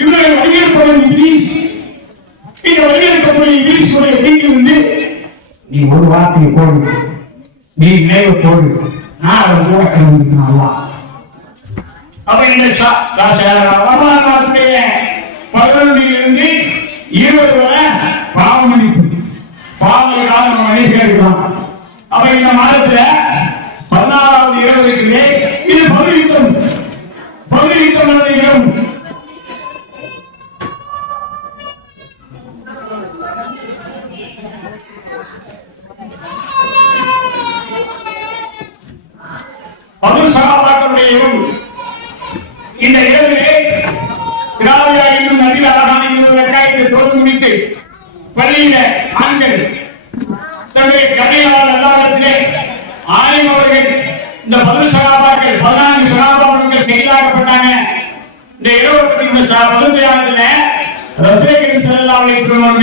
இவர்கள் வழியேற்பவர்கள் இப்லீஸ். இந்த வழியேற்பவர்கள் இப்லீஸுடைய தீங்கிலிருந்து நீ ஒரு வார்த்தையை போடு, நீ நினைவு போடு, நான் அதை உருவாக்க அல்லாஹ். அப்ப இந்த ரமலான் மாதத்துடைய 11 to 20 வரை பாவ மன்னிப்பு, பாவங்களுக்காக நம்ம மன்னிப்பு கேட்கிறோம். அப்ப இந்த மாதத்துல 14வது இரவு இருக்குது, இது பதுயுத்தம் நடந்த இரவு. இரவு. இந்த இரவிலே திராவிடா என்னும் நதியில் அழகான இருபது ரக்காயத்தை தொழுது முடித்து பள்ளியில ஆண்கள் தன்னுடைய கதையாளர் அல்லாஹ்விடத்திலே ஆலிம் அவர்கள் இந்த 10 சகாபாக்கள் 14 சகாபாக்கள் ஷஹீதாக்கப்பட்டாங்க. இந்த இரவு பற்றி இந்த பதுமையானதுல ரசூலுல்லாஹி ஸல்லல்லாஹு அலைஹி வஸல்லம்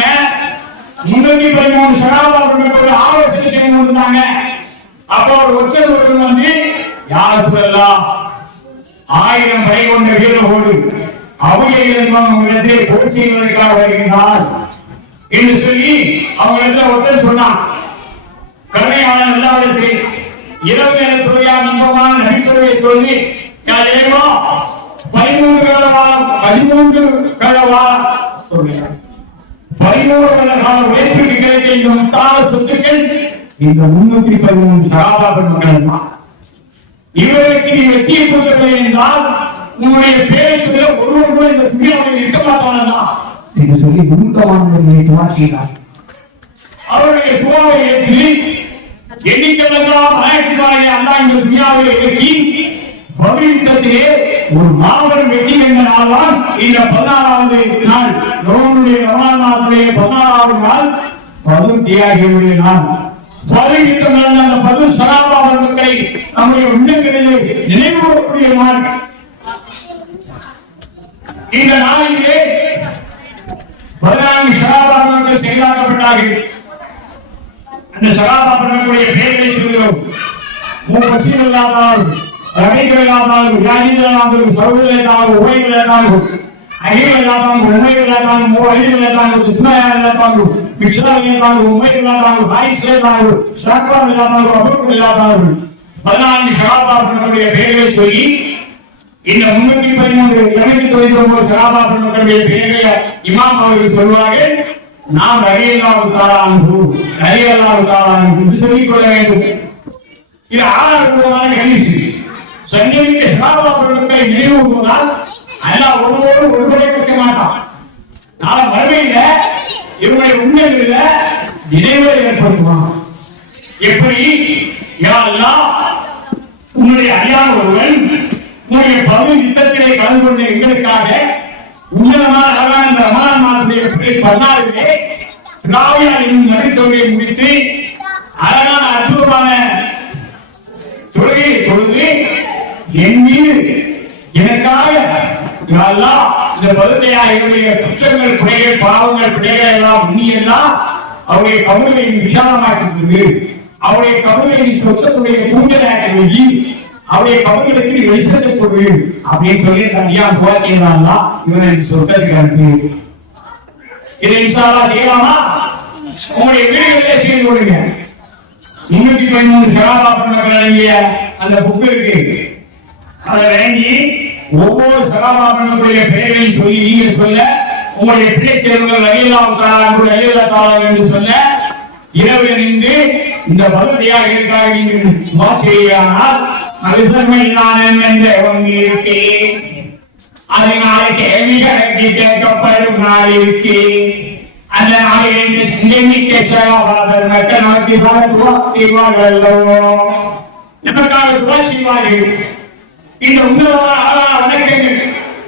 313 சகாபாக்களுக்கு ஆலோசனை செய்து கொடுத்தாங்க. அப்போ ஒருத்தர் வந்து யா ரசூலல்லாஹ் 1000 படை கொண்ட வீரர்களோடு அவர்களிடத்தில் போர் செய்வதற்காக வருகின்றார் என்று சொல்லி அவங்களிடத்தில் ஒருத்தர் சொன்னான். கருணையாளன் அல்லாஹ்விடத்தில் இரவு நேர தொழுகையால் இன்பமான நபித்துறையை தொழுது 13 வருட கால உழைப்பிற்கு கிடைத்த இந்த முத்தான சொத்துக்கள் இந்த 313 சகாபாக்கள் மக்கள் தான். இவர்களுக்கு நீ வெற்றியை கொடுக்கவில்லை என்றால் உன்னுடைய பேரை சொல்ல ஒருவர் கூட இந்த துணியாவை இருக்க மாட்டானா என்று சொல்லி நுணுக்கமானவர்களை துவா செய்தார். அவருடைய துவாவை ஏற்றி எண்ணிக்கையெல்லாம் ஆயத்தினாலே அல்லாஹ் இந்த துணியாவை இறக்கி பகிர்ந்ததிலே ஒரு மாபெரும் வெற்றி என்ற நாள்தான் இந்த 16வது நாள். நோன்புடைய ரமலான் மாதத்திலே 16வது நாள் பதும் தியாகியுடைய நாள். பதும் அந்த 10 சகாபாக்களை நம்முடைய உள்ளங்களிலே நினைவுகூரக்கூடிய நாள். இந்த நாளிலே 14 சகாபாக்கள் ஷஹீதாக்கப்பட்டார்கள். அந்த சகாபாக்களுடைய பெயர்களை சொல்கிறோம். முஃபஸ்ஸிர் அல்லாஹ் ரபீல் அல்லாஹ் யாஜீத் அல்லாஹ் சௌத் அல்லாஹ் உபைத் அல்லாஹ் அஹீல் அல்லாஹ் உமைர் அல்லாஹ் முஹைத் அல்லாஹ் இஸ்மாயில் அல்லாஹ் மிக்ஸால் அல்லாஹ் உமைர் அல்லாஹ் ஹைஸ் அல்லாஹ் ஷாக்ரா அல்லாஹ் அபூ அல்லாஹ் 14 சகாபாக்களுடைய பெயர்களை சொல்லி இந்த 313 சகாபாக்களுடைய பெயர்களை இமாம் அவர்கள் சொல்வார்கள். நாம் ரலியல்லாஹு தஆலா அன்ஹு என்று சொல்லிக் கொள்ள வேண்டும். இது ஆதாரபூர்வமான ஹதீஸ். சன்னிமிக்க சகாபாக்களுக்கு நினைவுகூர்வதால் அல்லாஹ் ஒருவரை வைக்க மாட்டான். நாளை மறுமையில இவருடைய உண்மையில நினைவை ஏற்படுத்துவான். எப்படி யா அல்லாஹ் உன்னுடைய அடியான் ஒருவன் உன்னுடைய பதும் யுத்தத்திலே கலந்து கொண்ட எங்களுக்காக உன்னதமான அழகான ரமலான் மாதத்திலே 14 திராவிடா என்னும் நபித்தொழுகையை முடித்து அழகான அற்புதமான தொழுகையை தொழுது என் மீது எனக்காக இந்த பதுமையாக என்னுடைய குற்றங்கள் பிழைகள் பாவங்கள் பிழைகள் எல்லாம் எல்லாம் அவருடைய கவுளை விசாலமாக்கின்றது. அவருடைய கவுளை சொத்தத்துடைய கூடுதலாக வெள்ளி அவருடைய கவுளுக்கு நீ வெளிச்சத்தை கொடு அப்படின்னு சொல்லி தனியா துவா செய்யறாங்களா இவனை சொத்தத்துக்கு அனுப்பி இதை இன்ஷா அல்லாஹ் செய்யலாமா? உங்களுடைய வீடுகளிலே செய்து கொடுங்க. 313 சகாபாக்கள் அடங்கிய அந்த புக்கு இருக்கு. அதை வாங்கி ஒவ்வொரு சகாபாக்களுடைய பெயரையும் சொல்லி நீங்க சொல்ல உங்களுடைய பிள்ளை சேர்வர்கள் ரலியல்லாஹு தஆலா என்று சொல்ல இரவு நின்று இந்த பதுமையாளர்களுக்காக நீங்கள் துஆ செய்யானால் நபிசர்மை நான் என்றவன் இருக்கே அதனால கேள்வி கணக்கு கேட்கப்படும் நாள் இருக்கே அந்த நாளிலே சிந்தமிக்க சகாபாக்கள் மக்கள் நமக்கு துஆ செய்வார்களோ நமக்காக துஆ செய்வார்கள். இந்த உன்னதமான வணக்கங்கள்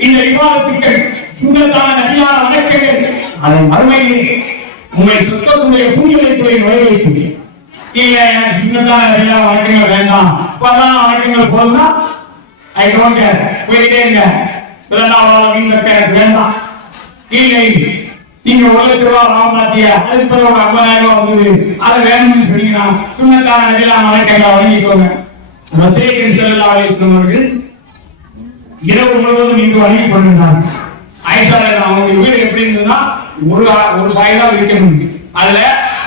இந்த இபாதத்துக்கள் சுன்னத்தான நபியான வணக்கங்கள் அதை மறுமையிலே உங்கள் சொத்தத்துடைய புண்ணியத்தை நிறைவேற்றி இல்ல எனக்கு சுன்னத்தான நபியான வணக்கங்கள் வேண்டாம் பரவான வணக்கங்கள் போதும்னா ஐ டோன்ட் கேர் போயிட்டே இருங்க. இரண்டாவது எனக்கு வேண்டாம் இல்லை நீங்க 1 லட்சம் ரூபாய் வாங்க மாட்டிய அதுக்கு பிறகு ஒரு 50,000 ரூபாய் வந்தது அதை வேணும்னு சொன்னீங்கன்னா சுன்னத்தான நபியான வணக்கங்களை வணங்கிக்கோங்க. ரசூலுல்லாஹி ஸல்லல்லாஹு அலைஹி வஸல்லம் அவர்கள் இரவு முழுவதும் இங்கு வணங்கி கொண்டிருந்தாங்க. ஆயிஷா அவங்க வீடு எப்படி இருந்ததுன்னா ஒரு பாய் தான் இருக்க முடியும். அதுல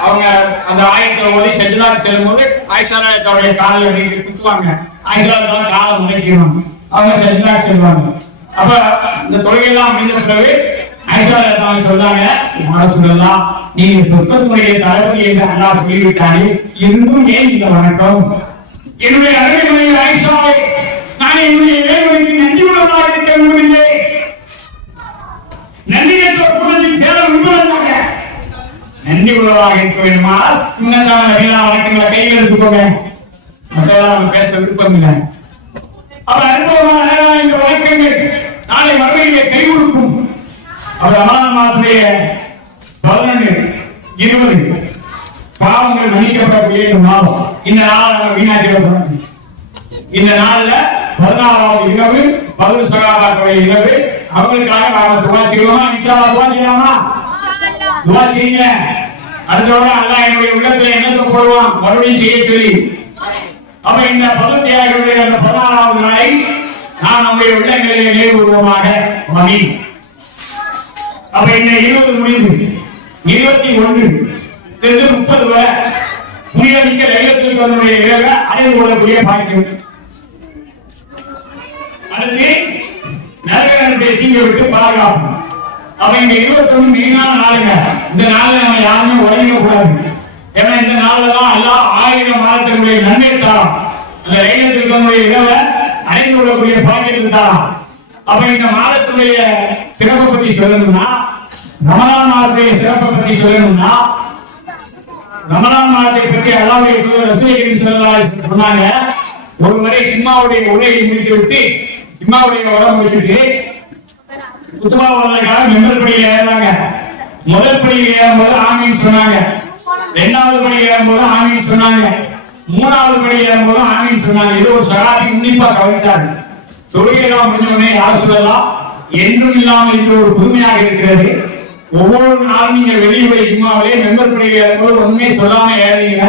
அவங்க அந்த ஆயத்துல ஓதி செட்டுதான் செல்லும் போது ஆயிஷா தன்னுடைய காலில் அப்படி குத்துவாங்க. ஆயிஷா தான் காலை முடக்கிடுவாங்க. அவங்க செட்டுதான் செல்வாங்க. அப்ப இந்த தொழுகையெல்லாம் முடிந்த பிறகு ஆயிஷா தான் சொல்றாங்க சொல்லலாம் நீங்க சொத்தத்துடைய தளபதி என்று அல்லாஹ் சொல்லிவிட்டாலே இருந்தும் ஏன் இந்த வணக்கம் என்னுடைய அருமை மனைவி ஆயிஷாவை நான் என்னுடைய இறைவனுக்கு நன்றி உள்ளதாக இருக்க விரும்பவில்லை. நன்றியற்ற கூட்டத்தில் சேர விரும்புகிறாங்க. நன்றி உள்ளதாக இருக்க வேண்டுமானால் சுன்னத்தான நபியான வணக்கங்களை கையில் எடுத்துக்கோங்க. அதெல்லாம் நம்ம பேச விருப்பம் இல்லை. அவர் அனுபவமான இந்த வழக்கங்கள் நாளை மறுமையிலே கை கொடுக்கும். அவர் ரமலான் மாதத்திலே 11, 20 பாவங்கள் மன்னிக்கப்படக்கூடிய மாதம். இந்த நாள் நம்ம வீணாக்கிறோம். இந்த நாள்ல 14வது இரவு பதில் சகாபாக்களுடைய இரவு. அவங்களுக்காக நாம துவா செய்வோமா? இன்ஷா அல்லாஹ் துவா செய்யலாமா? துவா செய்யுங்க. அடுத்தவரை அல்லாஹ் என்னுடைய உள்ளத்துல என்னத்தை போடுவான் மறுபடியும் செய்ய சொல்லி. அப்ப இந்த பதத்தியாளர்களுடைய அந்த 14வது நாளை நான் நம்முடைய உள்ளங்களிலே நினைவுபூர்வமாக ஆமீன். அப்ப இந்த 20 முடிந்து 21 இருந்து 30 வரை புனிதமிக்க லைலத்துல் கத்ருடைய இரவை அடைந்து கொள்ளக்கூடிய பாக்கியம். அடுத்து நரகனுடைய தீங்கை விட்டு பாதுகாப்பு. அப்ப இந்த 21 மெயினான நாளுங்க. இந்த நாள்ல நம்ம யாருமே உறங்க கூடாது. ஏன்னா இந்த நாள்ல தான் அல்லாஹ் 1000 மாதத்தினுடைய நன்மை தரான். அந்த லைலத்துல் கத்ருடைய இரவை அடைந்து கொள்ளக்கூடிய பாக்கியத்தை தரான். அப்ப இந்த மாதத்துடைய சிறப்பை பத்தி சொல்லணும்னா, ரமலான் மாதத்துடைய சிறப்பை பத்தி சொல்லணும்னா, ரமலான் மாதத்தை பற்றி அல்லாஹ்வுடைய தூதர் ரசூல் கரீம் ஸல்லல்லாஹு அலைஹி வஸல்லம் சொன்னாங்க. ஒரு முறை ஜும்மாவுடைய உரையை முடித்து விட்டு ஜும்மாவுடைய உரை முடிச்சுட்டு குத்துபா வல்லகார மெம்பர் படியில் ஏறாங்க. முதல் படியில் ஏறும்போது ஆமீன் சொன்னாங்க. 2வது படியில் ஏறும்போது ஆமீன் சொன்னாங்க. 3வது படியில் ஏறும்போது ஆமீன் சொன்னாங்க. இது ஒரு சஹாபி உன்னிப்பா கவனித்தார். தொழுகையெல்லாம் முடிஞ்சவனே யார் சொல்லலாம், என்றும் இல்லாமல் இது ஒரு புதுமையாக இருக்கிறது. ஒவ்வொரு நாளும் நீங்க வெளியே போய் ஜும்மாவிலே மெம்பர் படியில் ஏறும்போது ஒண்ணுமே சொல்லாம ஏறீங்க.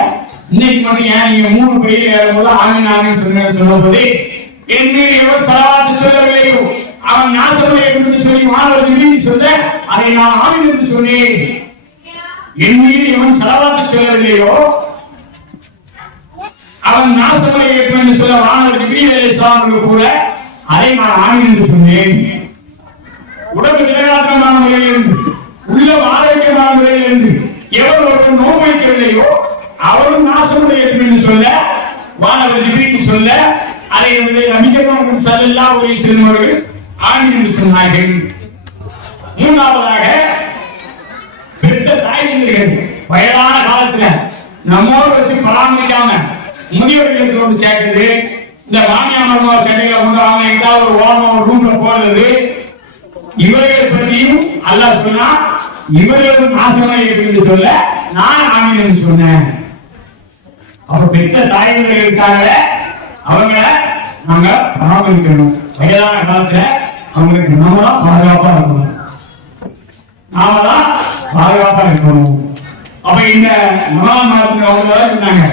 இன்னைக்கு மட்டும் ஏன் நீங்க 3 படியில் ஏறும்போது ஆமீன் ஆமீன் சொல்லுங்க சொன்னபோது, என் மீது எவர் ஸலவாத் சொல்லவில்லையோ அவன் நாசமே என்று சொல்லி மாணவர் மீது சொல்ல அதை நான் ஆமீன் என்று சொன்னேன். என் மீது எவன் ஸலவாத் சொல்லவில்லையோ அவன் நாசமே என்று சொல்ல மாணவர் ஜிப்ரீல் அலைஹிஸ்ஸலாம் கூட அதை நான் ஆமீன் என்று சொன்னேன். உடம்பு நிலையாற்றமான முறையில் இருந்து உள்ள ஆரோக்கியமான முறையில் இருந்து எவர் ஒருவன் நோய் வைக்கவில்லையோ அவரும் நாசமுடைய என்று சொல்ல மாணவர் ஜிப்ரீல் சொல்ல அதை நபிகள் ஸல்லல்லாஹு அலைஹி வஸல்லம் அவர்கள் ஆமீன் என்று சொன்னார்கள். 3வதாக பெற்ற தாய்மார்கள் வயதான காலத்துல நம்மோடு வச்சு பராமரிக்காம முதியோர்களுக்கு கொண்டு சேர்க்கிறது, இந்த மாமியார் மருமக சண்டையில கொண்டு அவங்க எங்காவது ஒரு ஓரமா ஒரு ரூம்ல போடுறது, இவர்களை பற்றியும் அல்லாஹ் சொன்னா இவர்களும் நாசமாக என்று சொல்ல நான் ஆமீன் என்று சொன்னேன். அப்ப பெற்ற தாய்மார்கள் இருக்காங்க, அவங்கள நாங்க பராமரிக்கணும். வயதான காலத்துல அவங்களுக்கு நாம தான் பாதுகாப்பா இருக்கணும். அப்ப இந்த ரமலான் மாதத்துல அவங்க சொன்னாங்க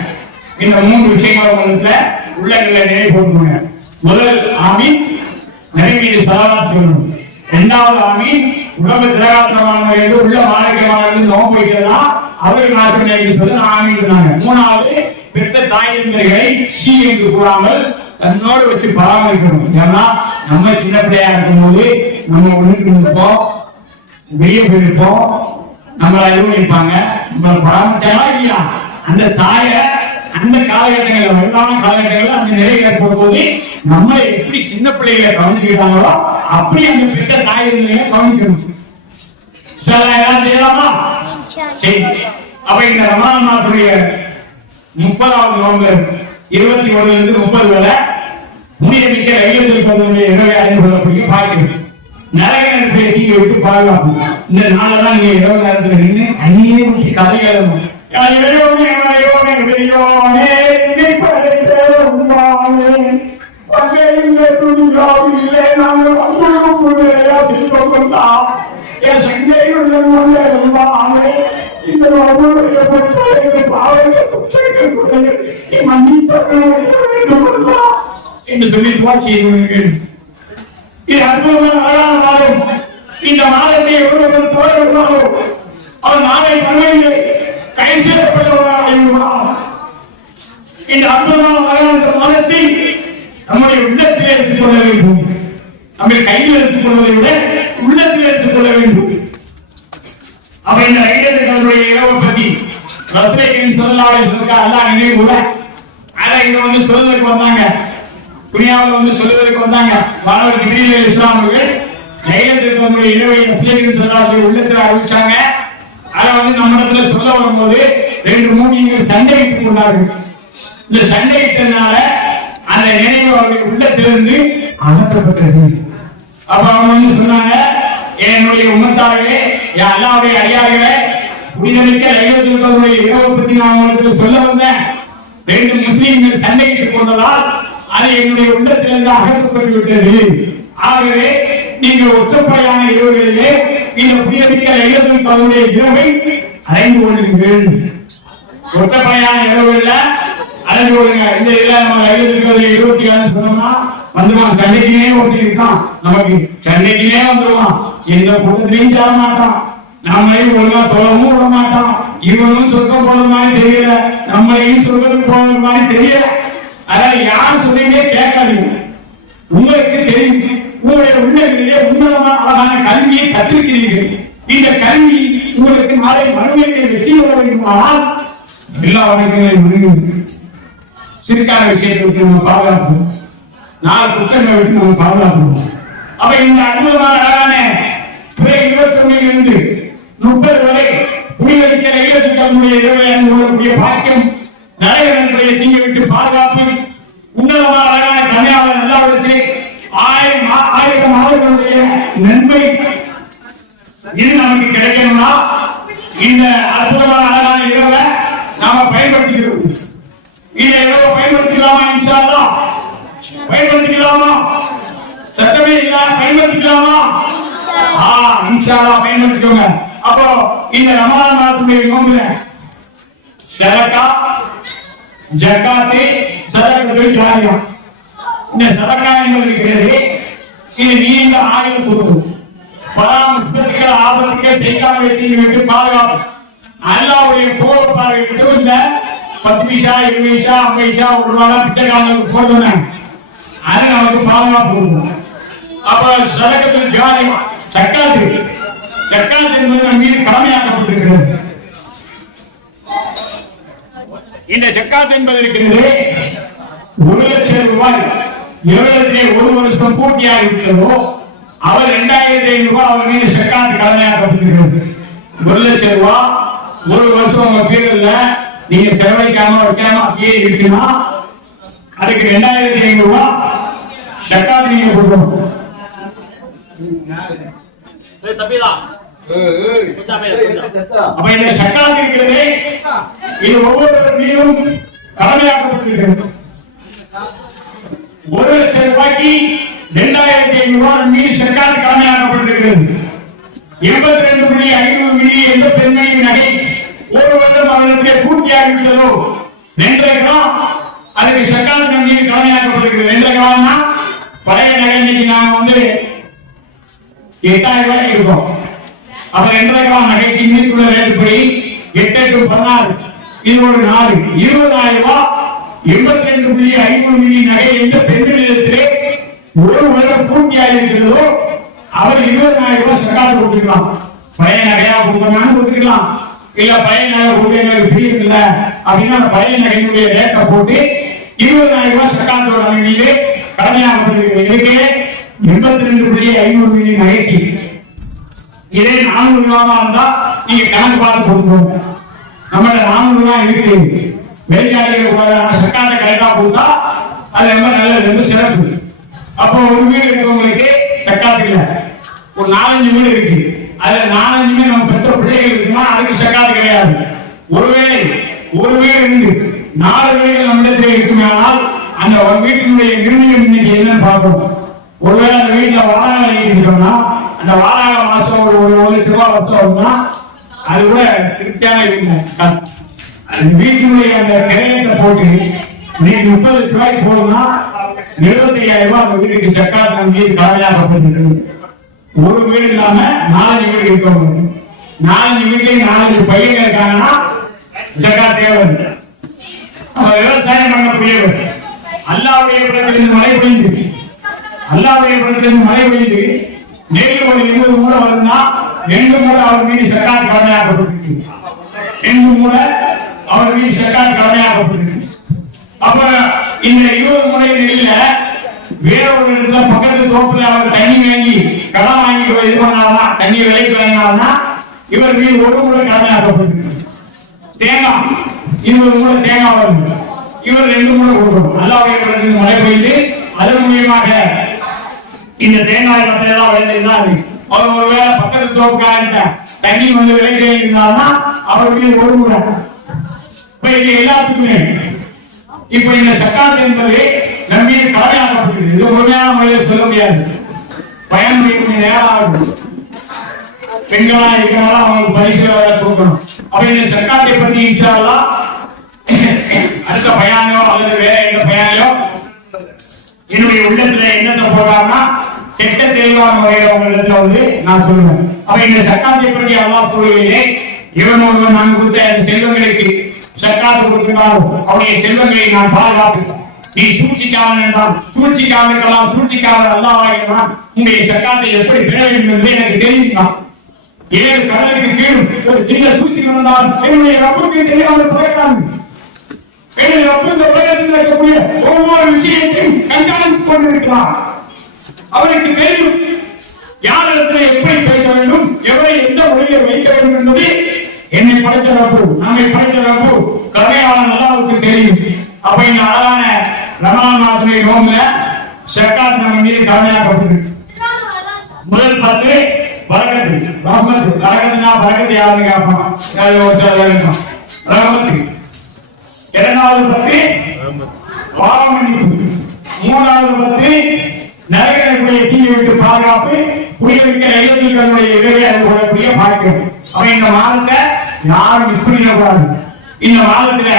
இந்த 3 விஷயங்கள் உங்களுக்கு உள்ளங்களை நினைவு போட்டுக்கோங்க. முதல் ஆமீன் நபி மீது ஸலவாத் சொல்லணும். 2வது ஆமீன் உடம்பு திரகாத்திரமான முறையில் உள்ள ஆரோக்கியமான நோன்பு வைக்கிறதா அவர்கள் நாசம் சொல்லி ஆமீன் சொன்னாங்க. 3வது பெற்ற தாய்மார்களை சீ என்று கூறாமல் தன்னோடு வச்சு பராமரிக்கணும். ஏன்னா நம்ம சின்ன பிள்ளையா இருக்கும் போது நம்ம ஒழுங்கு இருப்போம், வெளியே போயிருப்போம், நம்மள எதுவும் இருப்பாங்க, நம்மளை பராமரிச்சாங்களா இல்லையா? அந்த தாய அந்த காலகட்டங்களில் வயதான காலகட்டங்களில் அந்த நிலை ஏற்படும் போது நம்மளை எப்படி சின்ன பிள்ளைகளை கவனிச்சுக்கிட்டாங்களோ அப்படி அந்த பெற்ற தாய்மார்களை கவனிக்கணும். செய்யலாமா? சரி. அப்ப இந்த ரமலான் மாதத்துடைய 30வது நோன்பு 21 இருந்து 30 வரை புனிதமிக்க லைலத்துல் கத்ருடைய இரவை அடைந்து கொள்ளக்கூடிய பாக்கியம். நரக நெருப்பை தீங்கை விட்டு பாதுகாப்பு. இந்த நாள்ல தான் நீங்க இரவு நேரத்துல நின்று கண்ணீரை ஊற்றி கதை எழுதணும். என்று சொல்லி துவா செய்கிறீர்கள். இது அற்புதமான அழகான மாதம். இந்த மாதத்தை ஒருவர்கள் துவங்குகிறாரோ அவர் நாளை மறுமையிலே கை செய்யப்பட்டவர்களாக இந்த அற்புதமான அழகான மாதத்தை நம்முடைய உள்ளத்திலே எடுத்துக் கொள்ள வேண்டும். நம்ம கையில் எடுத்துக் கொள்வதை விட உள்ளத்தில் எடுத்துக் கொள்ள வேண்டும். அப்ப இந்த லைலத்துல் கத்ருடைய இரவை பத்தி ரசூல் கரீம் ஸல்லல்லாஹு அலைஹி வஸல்லம் அல்லாஹ் நினைவு கூட அதை இங்க வந்து சொல்றதுக்கு வந்தாங்க. துனியாவில் வந்து சொல்லுவதற்கு வந்தாங்க. மாணவர் ஜிப்ரீல் அலைஹிஸ்ஸலாம் அவர்கள் லைலத்துல் கத்ருடைய இரவை ரசூல் கரீம் ஸல்லல்லாஹு அலைஹி வஸல்லம் உள்ளத்தில் அறிவிச்சாங்க. அதை வந்து நம்ம இடத்துல சொல்ல வரும்போது 2 மூமின்கள் சண்டையிட்டுக் கொண்டார்கள். இந்த சண்டையிட்டதுனால அந்த நினைவு அவருடைய உள்ளத்திலிருந்து அகற்றப்பட்டது. அப்ப அவங்க சொன்னாங்க, என்னுடைய உம்மத்தாகவே அல்லாஹ்வுடைய அடியார்களே, புனிதமிக்க லைலத்துல் கத்ருடைய இரவு பற்றி நான் உங்களுக்கு சொல்ல வந்தேன். ரெண்டு முஸ்லிம்கள் சண்டையிட்டுக் கொண்டதால் அது என்னுடைய உள்ளத்திலிருந்து அகற்றப்பட்டு விட்டது. ஆகவே நீங்கள் ஒற்றப்படையான இரவுகளிலே இந்த புனிதமிக்க லைலத்துல் கத்ருடைய இரவை அடைந்து கொள்ளுங்கள். ஒற்றப்படையான இரவுகள்ல அடைந்து கொள்ளுங்க. இந்த இதுல நம்ம லைலத்துல் கத்ருடைய 26 சொன்னோம்னா வந்துருவான், சண்டைக்குனே ஒருத்தி இருக்கான், நமக்கு சண்டைக்குனே வந்துருவான், எந்த கூட்டத்திலையும் சேர மாட்டான், நம்மளையும் ஒழுங்கா தொழவும் விட மாட்டான், இவனும் சொர்க்கம் போன மாதிரி தெரியல, நம்மளையும் சொர்க்கத்துக்கு போன மாதிரி தெரியல. அதனால யார் சொல்லிட்டே கேட்காதீங்க. உங்களுக்கு தெரியும், உங்களுடைய உள்ளங்களிலே உன்னதமான அழகான கல்வியை கற்றிருக்கிறீர்கள். இந்த கல்வி உங்களுக்கு நாளை மறுமையை வெற்றி பெற வேண்டுமானால் எல்லா வகைகளையும் மறுமையும் சிறுக்கான விஷயத்தை விட்டு நம்ம பாதுகாக்கணும், 4 புத்தகங்களை விட்டு நம்ம பாதுகாக்கணும். அப்ப இந்த அற்புதமான அழகான 21 30 வரை புனிதமிக்க லைலத்துல் கத்ருடைய இரவை அடைந்து கொள்ளக்கூடிய பாக்கியம் நரகத்தினுடைய தீங்கை விட்டு பாதுகாப்பு, உன்னதமான அழகான கன்னியாவை அல்லாஹ்விடத்திலே 1000 ஆண்டுகளுடைய நன்மை இது நமக்கு கிடைக்கணும்னா இந்த அற்புதமான அழகான இரவை நாம பயன்படுத்திக்கிறோம். இந்த இரவை பயன்படுத்திக்கலாமா? இன்ஷா அல்லாஹ் பயன்படுத்திக்கலாமா? சத்தமே இல்ல, பயன்படுத்திக்கலாமா? இன்ஷா அல்லாஹ் பயன்படுத்திக்கோங்க. அப்போ இந்த ரமலான் மாதத்துடைய நோம்புல சதகா, ஜகாத், சதகத்துல் ஜாரியா, இந்த சதகா என்பது இருக்கிறது, இது நீண்ட ஆயுள் கொடுக்கும், பராமரிப்புகள் ஆபத்துக்கள் செய்யாமல் வைத்து பாதுகாப்பு. அல்லாஹ்வுடைய கோபப்பார்வை விட்டு இந்த 10 பைசா 20 பைசா 50 பைசா ₹1 பிச்சைக்காரங்களுக்கு போடுறாங்க, அது நமக்கு பாதுகாப்பு கொடுக்கும். அப்ப சதகத்துல் ஜாரியா, ஜகாத் என்பது நம் மீது கடமையாக்கப்பட்டிருக்கிறது. இந்த ஜகாத் என்பது இருக்கிறது, ₹1,00,000 எவ்வளத்திலே 1 வருஷம் பூர்த்தியாகிவிட்டதோ அவர் 2,500 ரூபாய் அவர் மீது ஜகாத் கடமையாக்கப்பட்டிருக்கிறது. ₹1,00,000 1 வருஷம் உங்க பேர்ல நீங்க செலவழிக்காம வைக்காம அப்படியே இருக்குன்னா அதுக்கு 2,500 ரூபாய் ஜகாத் நீங்க கொடுக்கணும். அப்ப இந்த ஜகாத் இருக்கிறது, இது ஒவ்வொரு மீதும் கடமையாக்கப்பட்டிருக்கிறது. ₹1,00,000 2,500 ரூபாய் மீது ஜகாத் கடமையாக்கப்பட்டிருக்கிறது. 82.5 மில்லி எந்த பெண்மணியின் நகை 1 வருடம் அவர்களுக்கு பூர்த்தியாகிவிட்டதோ 2 கிராம் அதுக்கு ஜகாத் நம் மீது கடமையாக்கப்பட்டிருக்கிறது. 2 கிராம்னா பழைய நகை இன்னைக்கு நாம 8,000 ரூபாய் இருக்கும். அப்ப 2 கிராம் நகைக்கு இன்னைக்குள்ள ரேட் படி 8 to 16 இது ஒரு 4 20,000 ரூபாய். 82.5 மில்லி நகை எந்த பெண்களிடத்திலே 1 வருடம் பூர்த்தியாக இருக்கிறதோ அவர் 20,000 ரூபாய் ஜகாத் கொடுத்துக்கலாம். பழைய நகையா கொடுக்கணும்னு கொடுத்துக்கலாம், இல்ல பழைய நகை கொடுக்க எனக்கு பிரியம் இல்ல அப்படின்னா பழைய நகையினுடைய ரேட்டை போட்டு 20,000 ரூபாய் ஜகாத்தோட மீது கடமையாகப்பட்டிருக்கிறது. இதுக்கு 82.5 மில்லி நகைக்கு இதே 400 கிராமா இருந்தா நீங்க கணக்கு பார்த்து போட்டுக்கோங்க. நம்மகிட்ட 400 ரூபாய் இருக்கு, வெளிநாடுகளுக்கு ஜகாத்தை கரெக்டா கொடுத்தா அது ரொம்ப நல்லது, ரொம்ப சிறப்பு. அப்போ ஒரு வீடு இருக்கவங்களுக்கு ஜகாத் இல்ல, ஒரு 4-5 வீடு இருக்கு, அதுல 4-5 நம்ம பெற்ற பிள்ளைகள் இருக்குன்னா அதுக்கு ஜகாத் கிடையாது. ஒருவேளை ஒரு வீடு இருந்து 4 வீடுகள் நம்மிடத்தில் இருக்குமே ஆனால் அந்த ஒரு வீட்டினுடைய நிர்ணயம் இன்னைக்கு என்னன்னு பார்க்கணும். ஒருவேளை அந்த வீட்டுல வாடகை வாங்கிட்டோம்னா அந்த வாடகை மாசம் ஒரு ₹1,00,000 வருஷம் வரும்னா அது கூட திருப்தியான இதுங்க. அந்த வீட்டினுடைய அந்த கிரயத்தை போட்டு நீங்க 30 லட்சம் ரூபாய்க்கு போகணும்னா 75,000 ரூபாய் அந்த வீட்டுக்கு ஜகாத் நம் மீது கடமையாக்கப்பட்டிருக்கிறது. ஒரு வீடு இல்லாம 4-5 வீடு இருக்கவங்க, 4-5 வீட்லயும் 4-5 பையங்க இருக்காங்கன்னா ஜகாத் தேவை. விவசாயம் பண்ணக்கூடியவர் அல்லாஹ்வுடைய இடத்திலிருந்து மழை பெய்து, அல்லாஹ்வுடைய இடத்திலிருந்து மழை பெய்து நெல் ஒரு 20 மூடை வருதுன்னா 2 மூடை அவர் மீது ஜகாத் கடமையாக்கப்பட்டிருக்கு. 2 மூடை அவர் மீது ஜகாத் கடமையாக்கப்பட்டிருக்கு. அப்ப இந்த 20 மூடை நெல்ல வேற ஒரு இடத்துல பக்கத்து தோப்புல அவர் தண்ணி வாங்கி கடன் வாங்கி இது பண்ணாருன்னா, தண்ணியை விலைக்கு வாங்கினாருன்னா இவர் மீது 1 மூடை கடமையாக்கப்பட்டிருக்கு. தேங்காய் 20 மூடை தேங்காய் வருது, இவர் 2-3 கொடுக்கணும். அல்லாஹ்வுடைய இடத்துல மழை பெய்து அதன் மூலியமாக இந்த தேங்காய் மட்டையெல்லாம் விளைந்திருந்தாரு. அவர் ஒருவேளை பக்கத்து தோப்புக்காரங்க தண்ணி வந்து விளைவிக்க இருந்தால்னா அவருக்கு ஒரு முறை. இப்ப இது எல்லாத்துக்குமே இப்ப இந்த சக்காத் என்பது நம்பிக்கை கடமையாக்கப்பட்டது. இது உண்மையான முறையில் சொல்ல முடியாது. பயன் செய்யக்கூடிய நேரம் ஆகும். பெண்களா இருக்கிறனால அவங்களுக்கு பரிசு கொடுக்கணும். அப்ப இந்த சக்காத்தை பற்றி இன்ஷா அல்லாஹ் அடுத்த பயானோ அல்லது வேற எந்த பயானையோ என்னுடைய உள்ளத்துல என்னத்தை போடுறாங்கன்னா கெட்ட தெளிவான முறையில உங்களிடத்துல வந்து நான் சொல்லுவேன். அப்ப இந்த சக்காத்தை பற்றி அல்லாஹ் கூறுவதிலே இவன் ஒருவன் நான் கொடுத்த செல்வங்களுக்கு சக்காத்து கொடுக்கிறாரோ அவருடைய செல்வங்களை நான் பாதுகாப்பேன். நீ சூழ்ச்சிக்காரன் என்றால் சூழ்ச்சிக்காரனுக்கெல்லாம் சூழ்ச்சிக்காரன் அல்லாஹ் உங்களுடைய சக்காத்தை எப்படி பெற வேண்டும் என்று எனக்கு தெரியுமா? 7 கடலுக்கு கீழ் ஒரு சின்ன தூசி வந்தால் என்னுடைய ரப்புக்கு தெரியாமல் பிறக்காது. என்னுடைய ரப்பு இந்த உலகத்தில் இருக்கக்கூடிய ஒவ்வொரு விஷயத்தையும் கண்காணித்துக் கொண்டிருக்கிறார். அவருக்கு தெரியும் யாரிடத்தில் எப்படி பேச வேண்டும், எவரை எந்த முறையை வைக்க வேண்டும் என்பது என்னை படைத்த ரப்பு, நம்மை படைத்த ரப்பு கருணையாளன் அல்லாஹ்வுக்கு தெரியும். அப்ப இந்த அழகான ரமலான் மாதத்துடைய நோம்புல ஸகாத் நம்ம மீது கடமையாக்கப்பட்டிருக்கு. முதல் 10 பரக்கத்து, ரஹ்மத். பரக்கத்துனா பரக்கத்து யாருன்னு கேட்பான், ரஹ்மத். இரண்டாவது 10 பாவ மன்னிப்பு. மூன்றாவது 10 நரகத்தினுடைய தீயை விட்டு பாதுகாப்பு, குடியிருக்க ஐயத்தினுடைய இறைவை அது கொள்ளக்கூடிய பாக்கியம். அப்ப இந்த மாதத்தை யாரும் மிஸ் பண்ணிடக்கூடாது. இந்த மாதத்துல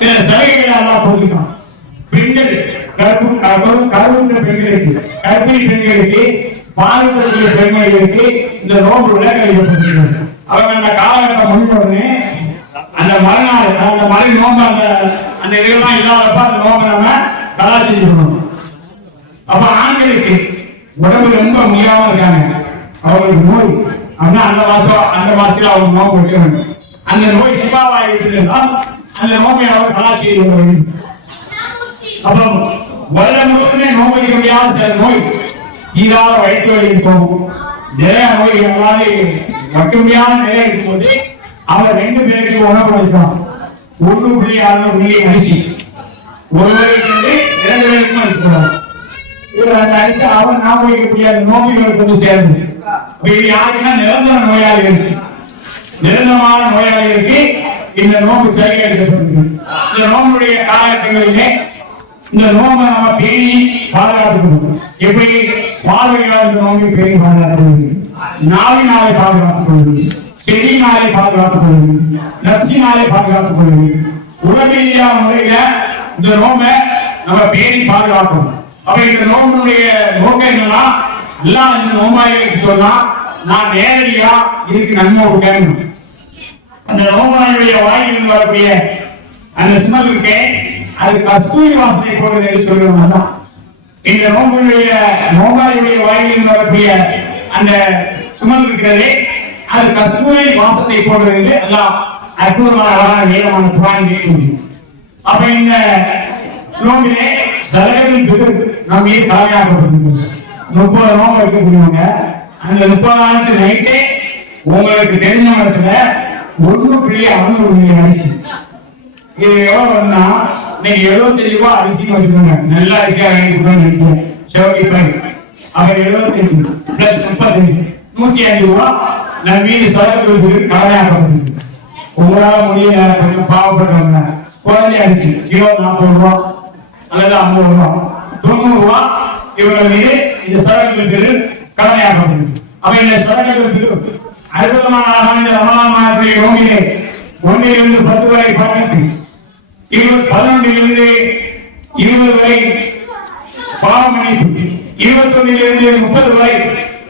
சில சலுகைகளை எல்லாம் கொடுத்துட்டான். பெண்கள் கருவுற்ற பெண்களுக்கு, கர்ப்பிணி பெண்களுக்கு, பாலித்தக்கூடிய பெண்களுக்கு இந்த நோன்பு விலக்களிக்கப்பட்டிருக்கிறது. அவங்க அந்த காலகட்டம் முடிஞ்ச உடனே அந்த மறுநாள் அந்த மறை நோம்பு அந்த இதெல்லாம் இல்லாதப்ப அந்த நோம்பை நம்ம தலா செஞ்சுக்கணும். அப்ப ஆண்களுக்கு உடம்பு ரொம்ப முடியாம இருக்காங்க, அவங்களுக்கு நோய் அப்படின்னா அந்த மாசத்துல அவங்க நோம்பு வைக்கணும். அந்த நோய் சிபாவாய் விட்டுதான் அந்த நோம்பை அவர் தலா செய்து கொள்ள வேண்டும். அப்ப வருடம் முழுவதுமே நோம்பு வைக்க முடியாத சில நோய் ஈராத வயிற்று வலி இருக்கும், நிறைய நோய் எவ்வாறு வைக்க முடியாத நிலை இருக்கும்போது அவர் 2 பேருக்கு உணவு அளிக்கலாம். 1.6 மில்லி அரிசி ஒருவருக்கு 2 பேருக்கும் அளிக்கிறார். அடுத்து அவர் நாம் வைக்கக்கூடிய நோய்கள் கொண்டு சேர்ந்து இது யாருக்குன்னா நிரந்தர நோயாளிகளுக்கு, நிரந்தரமான நோயாளிகளுக்கு இந்த நோம்பு சலுகை அளிக்கப்பட்டிருக்கு. இந்த நோம்புடைய காலகட்டங்களிலே இந்த நோம்பை நம்ம பேணி பாதுகாத்துக்கணும். எப்படி பார்வையாளர் இந்த நோம்பை பேணி பாதுகாத்துக்கொள்வது, நாவினாலே பாதுகாத்துக்கொள்வது, செடியினாலே பாதுகாத்துக்கொள்வது, நச்சினாலே பாதுகாத்துக்கொள்வது, உடல் ரீதியான முறையில இந்த நோம்பை நம்ம பேணி பாதுகாக்கணும். அப்ப இந்த நோம்புடைய நோக்கம் என்னன்னா, எல்லாம் இந்த நோம்பாளிகளுக்கு சொன்னா நான் நேரடியா இதுக்கு நன்மை கொடுக்கணும். அந்த நோம்பாளியுடைய வாயிலிருந்து வரக்கூடிய அந்த ஸ்மெல் இருக்கே, அது கஸ்தூரி வாசனை போடுறது என்று சொல்லுவோம். தான் இந்த நோம்பாளியுடைய வாயிலிருந்து வரக்கூடிய அந்த சுமல் இருக்கிறதே, அது கஸ்தூரி வாசத்தை போடுறது என்று எல்லாம் அற்புதமான அழகான நீளமான புராணம் கேட்க. அப்ப இந்த நோம்பிலே சலகரின் பெரு நம்ம ஏன் தலைமையாக்கப்பட்டிருக்கிறது. 30 நோம்பு வைக்கக்கூடியவங்க அந்த 30ஆவது நைட்டே உங்களுக்கு தெரிஞ்ச இடத்துல 1.6 மில்லி அரிசி. இது எவ்வளவு வருதுன்னா, இன்னைக்கு 75 ரூபாய் அரிசி வச்சுக்கோங்க. நல்ல அரிசியா வாங்கி கொடுக்கணும். 75 அவர் 75 பிளஸ் 35 105 ரூபாய் நம்ம மீது சலகரின் கடமையாக்கப்பட்டிருக்கு. உங்களால முடியல, கொஞ்சம் பாவப்பட்டவங்க குழந்தை அரிசி கிலோ 40 ரூபாய் அல்லது 50 ரூபாய் 90 ரூபாய் இவர்கள் மீது இந்த சரக்குகள் பேரு கடமையாக்கப்பட்டிருக்கு. அப்ப இந்த சரக்குகள் பேரு அற்புதமான அழகான இந்த ரமலான் மாதத்திலே நோம்பிலே 1 to 10 வரை பரக்கத்து, 11 to 20 வரை பாவ மன்னிப்பு, 21 to 30 வரை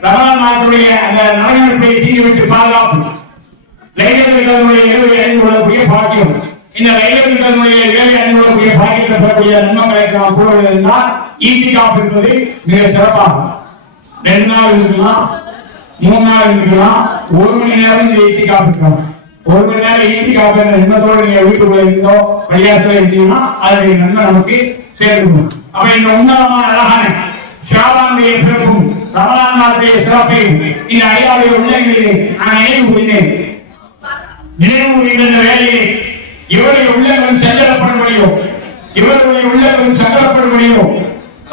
ரமலான் மாதத்துடைய அந்த நரகத்தை தீங்கி விட்டு பாதுகாப்பு, லைலத்துல் கத்ருடைய இரவை அடைந்து கொள்ளக்கூடிய பாக்கியம். இந்த லைலத்துல் கத்ருடைய இரவை அடைந்து கொள்ளக்கூடிய பாக்கியத்தை பெறக்கூடிய நன்மைகளை நாம் கூறுவதென்றால் ஈத்திகாப் என்பது மிக சிறப்பாகும். 2 நாள் இருக்கலாம், 3 நாள் இருக்கலாம், 1 மணி நேரம் இந்த ஈத்திகாப் இருக்கலாம். 1 மணி நேரம் ஈத்திகாப் என்ற எண்ணத்தோடு நீங்க வீட்டுக்குள்ள இருந்தோ பள்ளியாசல இருந்தீங்கன்னா அதனுடைய நன்மை நமக்கு சேர்க்கும். அப்ப இந்த உன்னதமான அழகான ஷாபானுடைய பிறப்பும் ரமலான் மாதத்துடைய சிறப்பையும் இந்த ஐயாவுடைய உள்ளங்களிலே நான் நினைவு கூறினேன். நினைவு கூறுகின்ற வேலையை இவருடைய உள்ளங்களும் செல்லப்படும் வழியோ இவருடைய உள்ளவரும் சங்கடப்படும்படியோ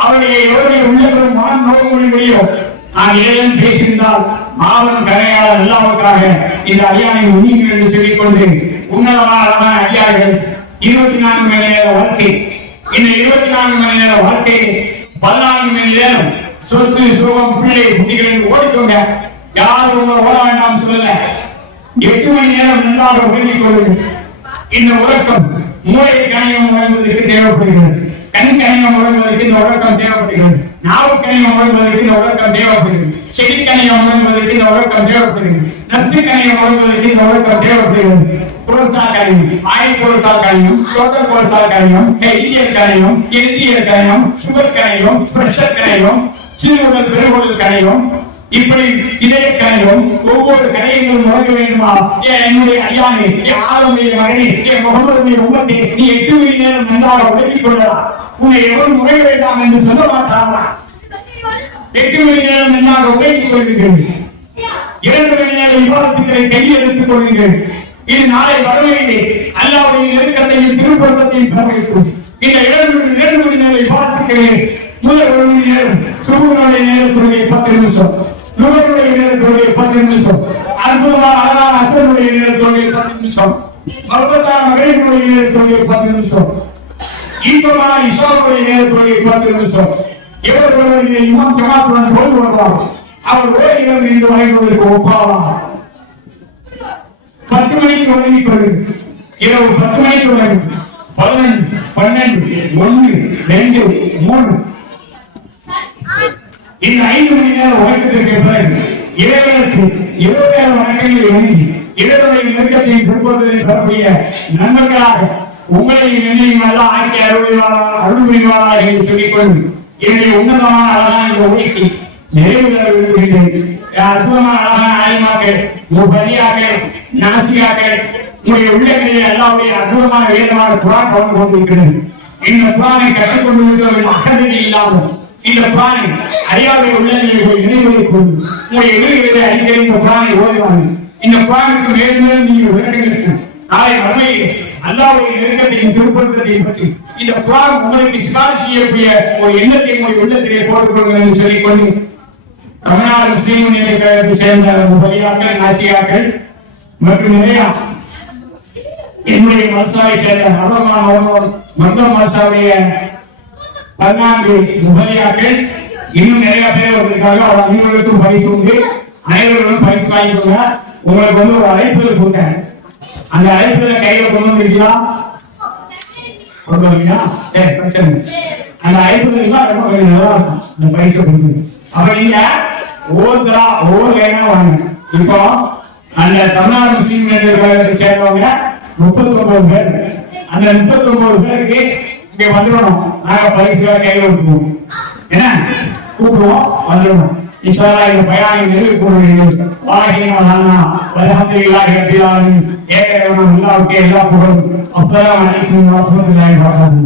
அவருடைய இவருடைய உள்ளவரும் மனம் நோக்கும்படியோ நான் ஏதேனும் பேசியிருந்தால் மாபெரும் கரையாளர் எல்லாவுக்காக இந்த அடியானை நீங்கள் என்று சொல்லிக்கொண்டு உன்னதமான அடியார்கள் 24 மணி நேர வாழ்க்கை. இந்த 24 மணி நேர வாழ்க்கையை 14 மணி நேரம் சொத்து சுகம் பிள்ளை குட்டிகளில் ஓடிக்கோங்க. யாரும் உங்களை ஓட வேண்டாம் சொல்லல. 8 மணி நேரம் நன்றாக உறங்கிக் கொள்ளுங்கள். இந்த உறக்கம் மூளை கணையம் வழங்குவதற்கு தேவைப்படுகிறது. கண் கணையம் வழங்குவதற்கு இந்த உறக்கம் தேவைப்படுகிறது. நாவு கணையம் வழங்குவதற்கு இந்த உறக்கம் தேவைப்படுகிறது. செடி கணையம் வழங்குவதற்கு இந்த உறக்கம் தேவைப்படுகிறது. நச்சு கணையம் வழங்குவதற்கு இந்த உறக்கம் தேவைப்படுகிறது. பொருட்கால் கணையம், ஆயில் பொருட்கால் கணையம், டோட்டல் பொருட்கால் கணையம், கைதியல் கணையம், எல்தியல் கணையம், சுகர் கணையம், பிரஷர் கணையம், சிறுகுடல் பெருகுடல் கணையம், இப்படி இதய கணையம், ஒவ்வொரு கணையங்களும் முழங்க வேண்டுமா? என்னுடைய ஐயானே, என் ஆளுடைய மகனே, என் முகமதுடைய உம்மத்தை நீ 8 மணி நேரம் நன்றாக உழைத்துக் கொள்ளலாம். உன்னை எவரும் முறைய வேண்டாம் என்று சொல்ல மாட்டார்களா? 8 மணி நேரம் நன்றாக உழைத்துக் கொள்கிறீர்கள். 2 மணி நேரம் விவாதத்துக்களை கையில் எடுத்துக் கொள்கிறீர்கள். இது நாளை வரவில்லை. அல்லாஹ்வுடைய நெருக்கத்தையும் திருப்பொருத்தத்தையும் சமர்ப்பிக்கும். இந்த 2 மணி நேரம் விவாதத்துக்களை முதல் 1 மணி நேரம் சுபுனுடைய நேரத்துடைய 10 நிமிஷம், நுகருடைய நேரத்துடைய 10 நிமிஷம், அற்புதமான அழகான அசனுடைய நேரத்துடைய 10 நிமிஷம், மறுபத்தான மகளிருடைய நேரத்துடைய 10 நிமிஷம், இன்பமான இஷாவுடைய நேரத்துடைய 10 நிமிஷம். இவர்களுடைய இமாம் ஜமாத்துடன் போது வருவார். அவர் ஓய்வு என்று வழங்குவதற்கு ஒப்பாவார். 10 மணிக்கு வழங்கிக் கொள்ளுங்கள். இரவு 10 மணிக்கு வழங்கும். 11, 12, 1, 2, 3 இந்த 5 மணி நேரம் உறக்கத்திற்கு பிறகு இறைவனுக்கு 27 வணக்கங்களை வழங்கி இறைவனுடைய நெருக்கத்தை திருப்பதில் பெறக்கூடிய நண்பர்களாக உங்களையும் என்னையும் எல்லாம் ஆக்கி அருள் புரிவாராக என்று சொல்லிக்கொண்டு என்னுடைய உன்னதமான அழகான இந்த உரைக்கு நிறைவு தர விரும்புகின்றேன். அற்புதமான அழகான ஆய்மாக்கள், பலியாக்கள், நாசியாக்கள், உங்களுடைய உள்ளங்களில் எல்லாருடைய அற்புதமான வேதமான குரான் கலந்து கொண்டிருக்கிறது. இந்த குரானை கற்றுக்கொண்டிருக்கிற அகதி இல்லாமல் இந்த குரானை அறியாத உள்ளங்களில் போய் நினைவுகளை கொண்டு உங்களுடைய எதிர்களை அடிக்கடி இந்த குரானை ஓதுவாங்க. இந்த குரானுக்கு மேலும் மேலும் நீங்கள் விளக்கங்களுக்கு நாளை வறுமையை அல்லாஹ்வுடைய நெருக்கத்தையும் திருப்பத்தையும் பற்றி இந்த குரான் உங்களுக்கு சிபாரிசு செய்யக்கூடிய ஒரு எண்ணத்தை உங்களுடைய உள்ளத்திலே போட்டுக்கொள்ளுங்கள் என்று சொல்லிக்கொண்டு தமிழ்நாடு முஸ்லீம் முன்னேற்ற கழகத்தை சேர்ந்த பலியாக்கள், நாச்சியாக்கள் மற்றும் நிறைய என்னுடைய மசாவை சேர்ந்த மருத்துவ மசாவுடைய 14 முபலியாக்கள் இன்னும் நிறைய பேர் வந்திருக்காங்க. அவர் அனைவருக்கும் பரிசு உண்டு. அனைவர்களும் பரிசு வாங்கிக்கோங்க. உங்களுக்கு ஒரு அழைப்புதல் கொடுத்தேன். அந்த அழைப்புதல கையில கொண்டு வந்துருக்கலாம். கொண்டு வரீங்களா? சரி, பிரச்சனை. அந்த அழைப்புதல் தான் ரொம்ப கொஞ்சம் நல்லா இருக்கும். அந்த பரிசு கொடுத்து அப்ப நீங்க ஒவ்வொரு கைனா வாங்க. இப்போ அந்த தமிழ்நாடு முஸ்லீம் கழகத்தை சேர்ந்தவங்க 39 பேர். அந்த 39 பேருக்கு இங்க வந்துடணும். நாங்க பரிசுகளை கையில் விட்டுருவோம். என்ன கூப்பிடுவோம், வந்துடணும். இன்ஷா அல்லாஹ் இந்த பயானை நிறைவு கூறுவீர்கள். வாழ்க்கையினா வல்ஹம்துலில்லாஹி ரப்பில் ஆலமீன். ஏக இறைவன் அல்லாஹ்வுக்கே எல்லா புகழும். அஸ்ஸலாமு அலைக்கும் வரஹ்மத்துல்லாஹி வபரகாத்துஹு.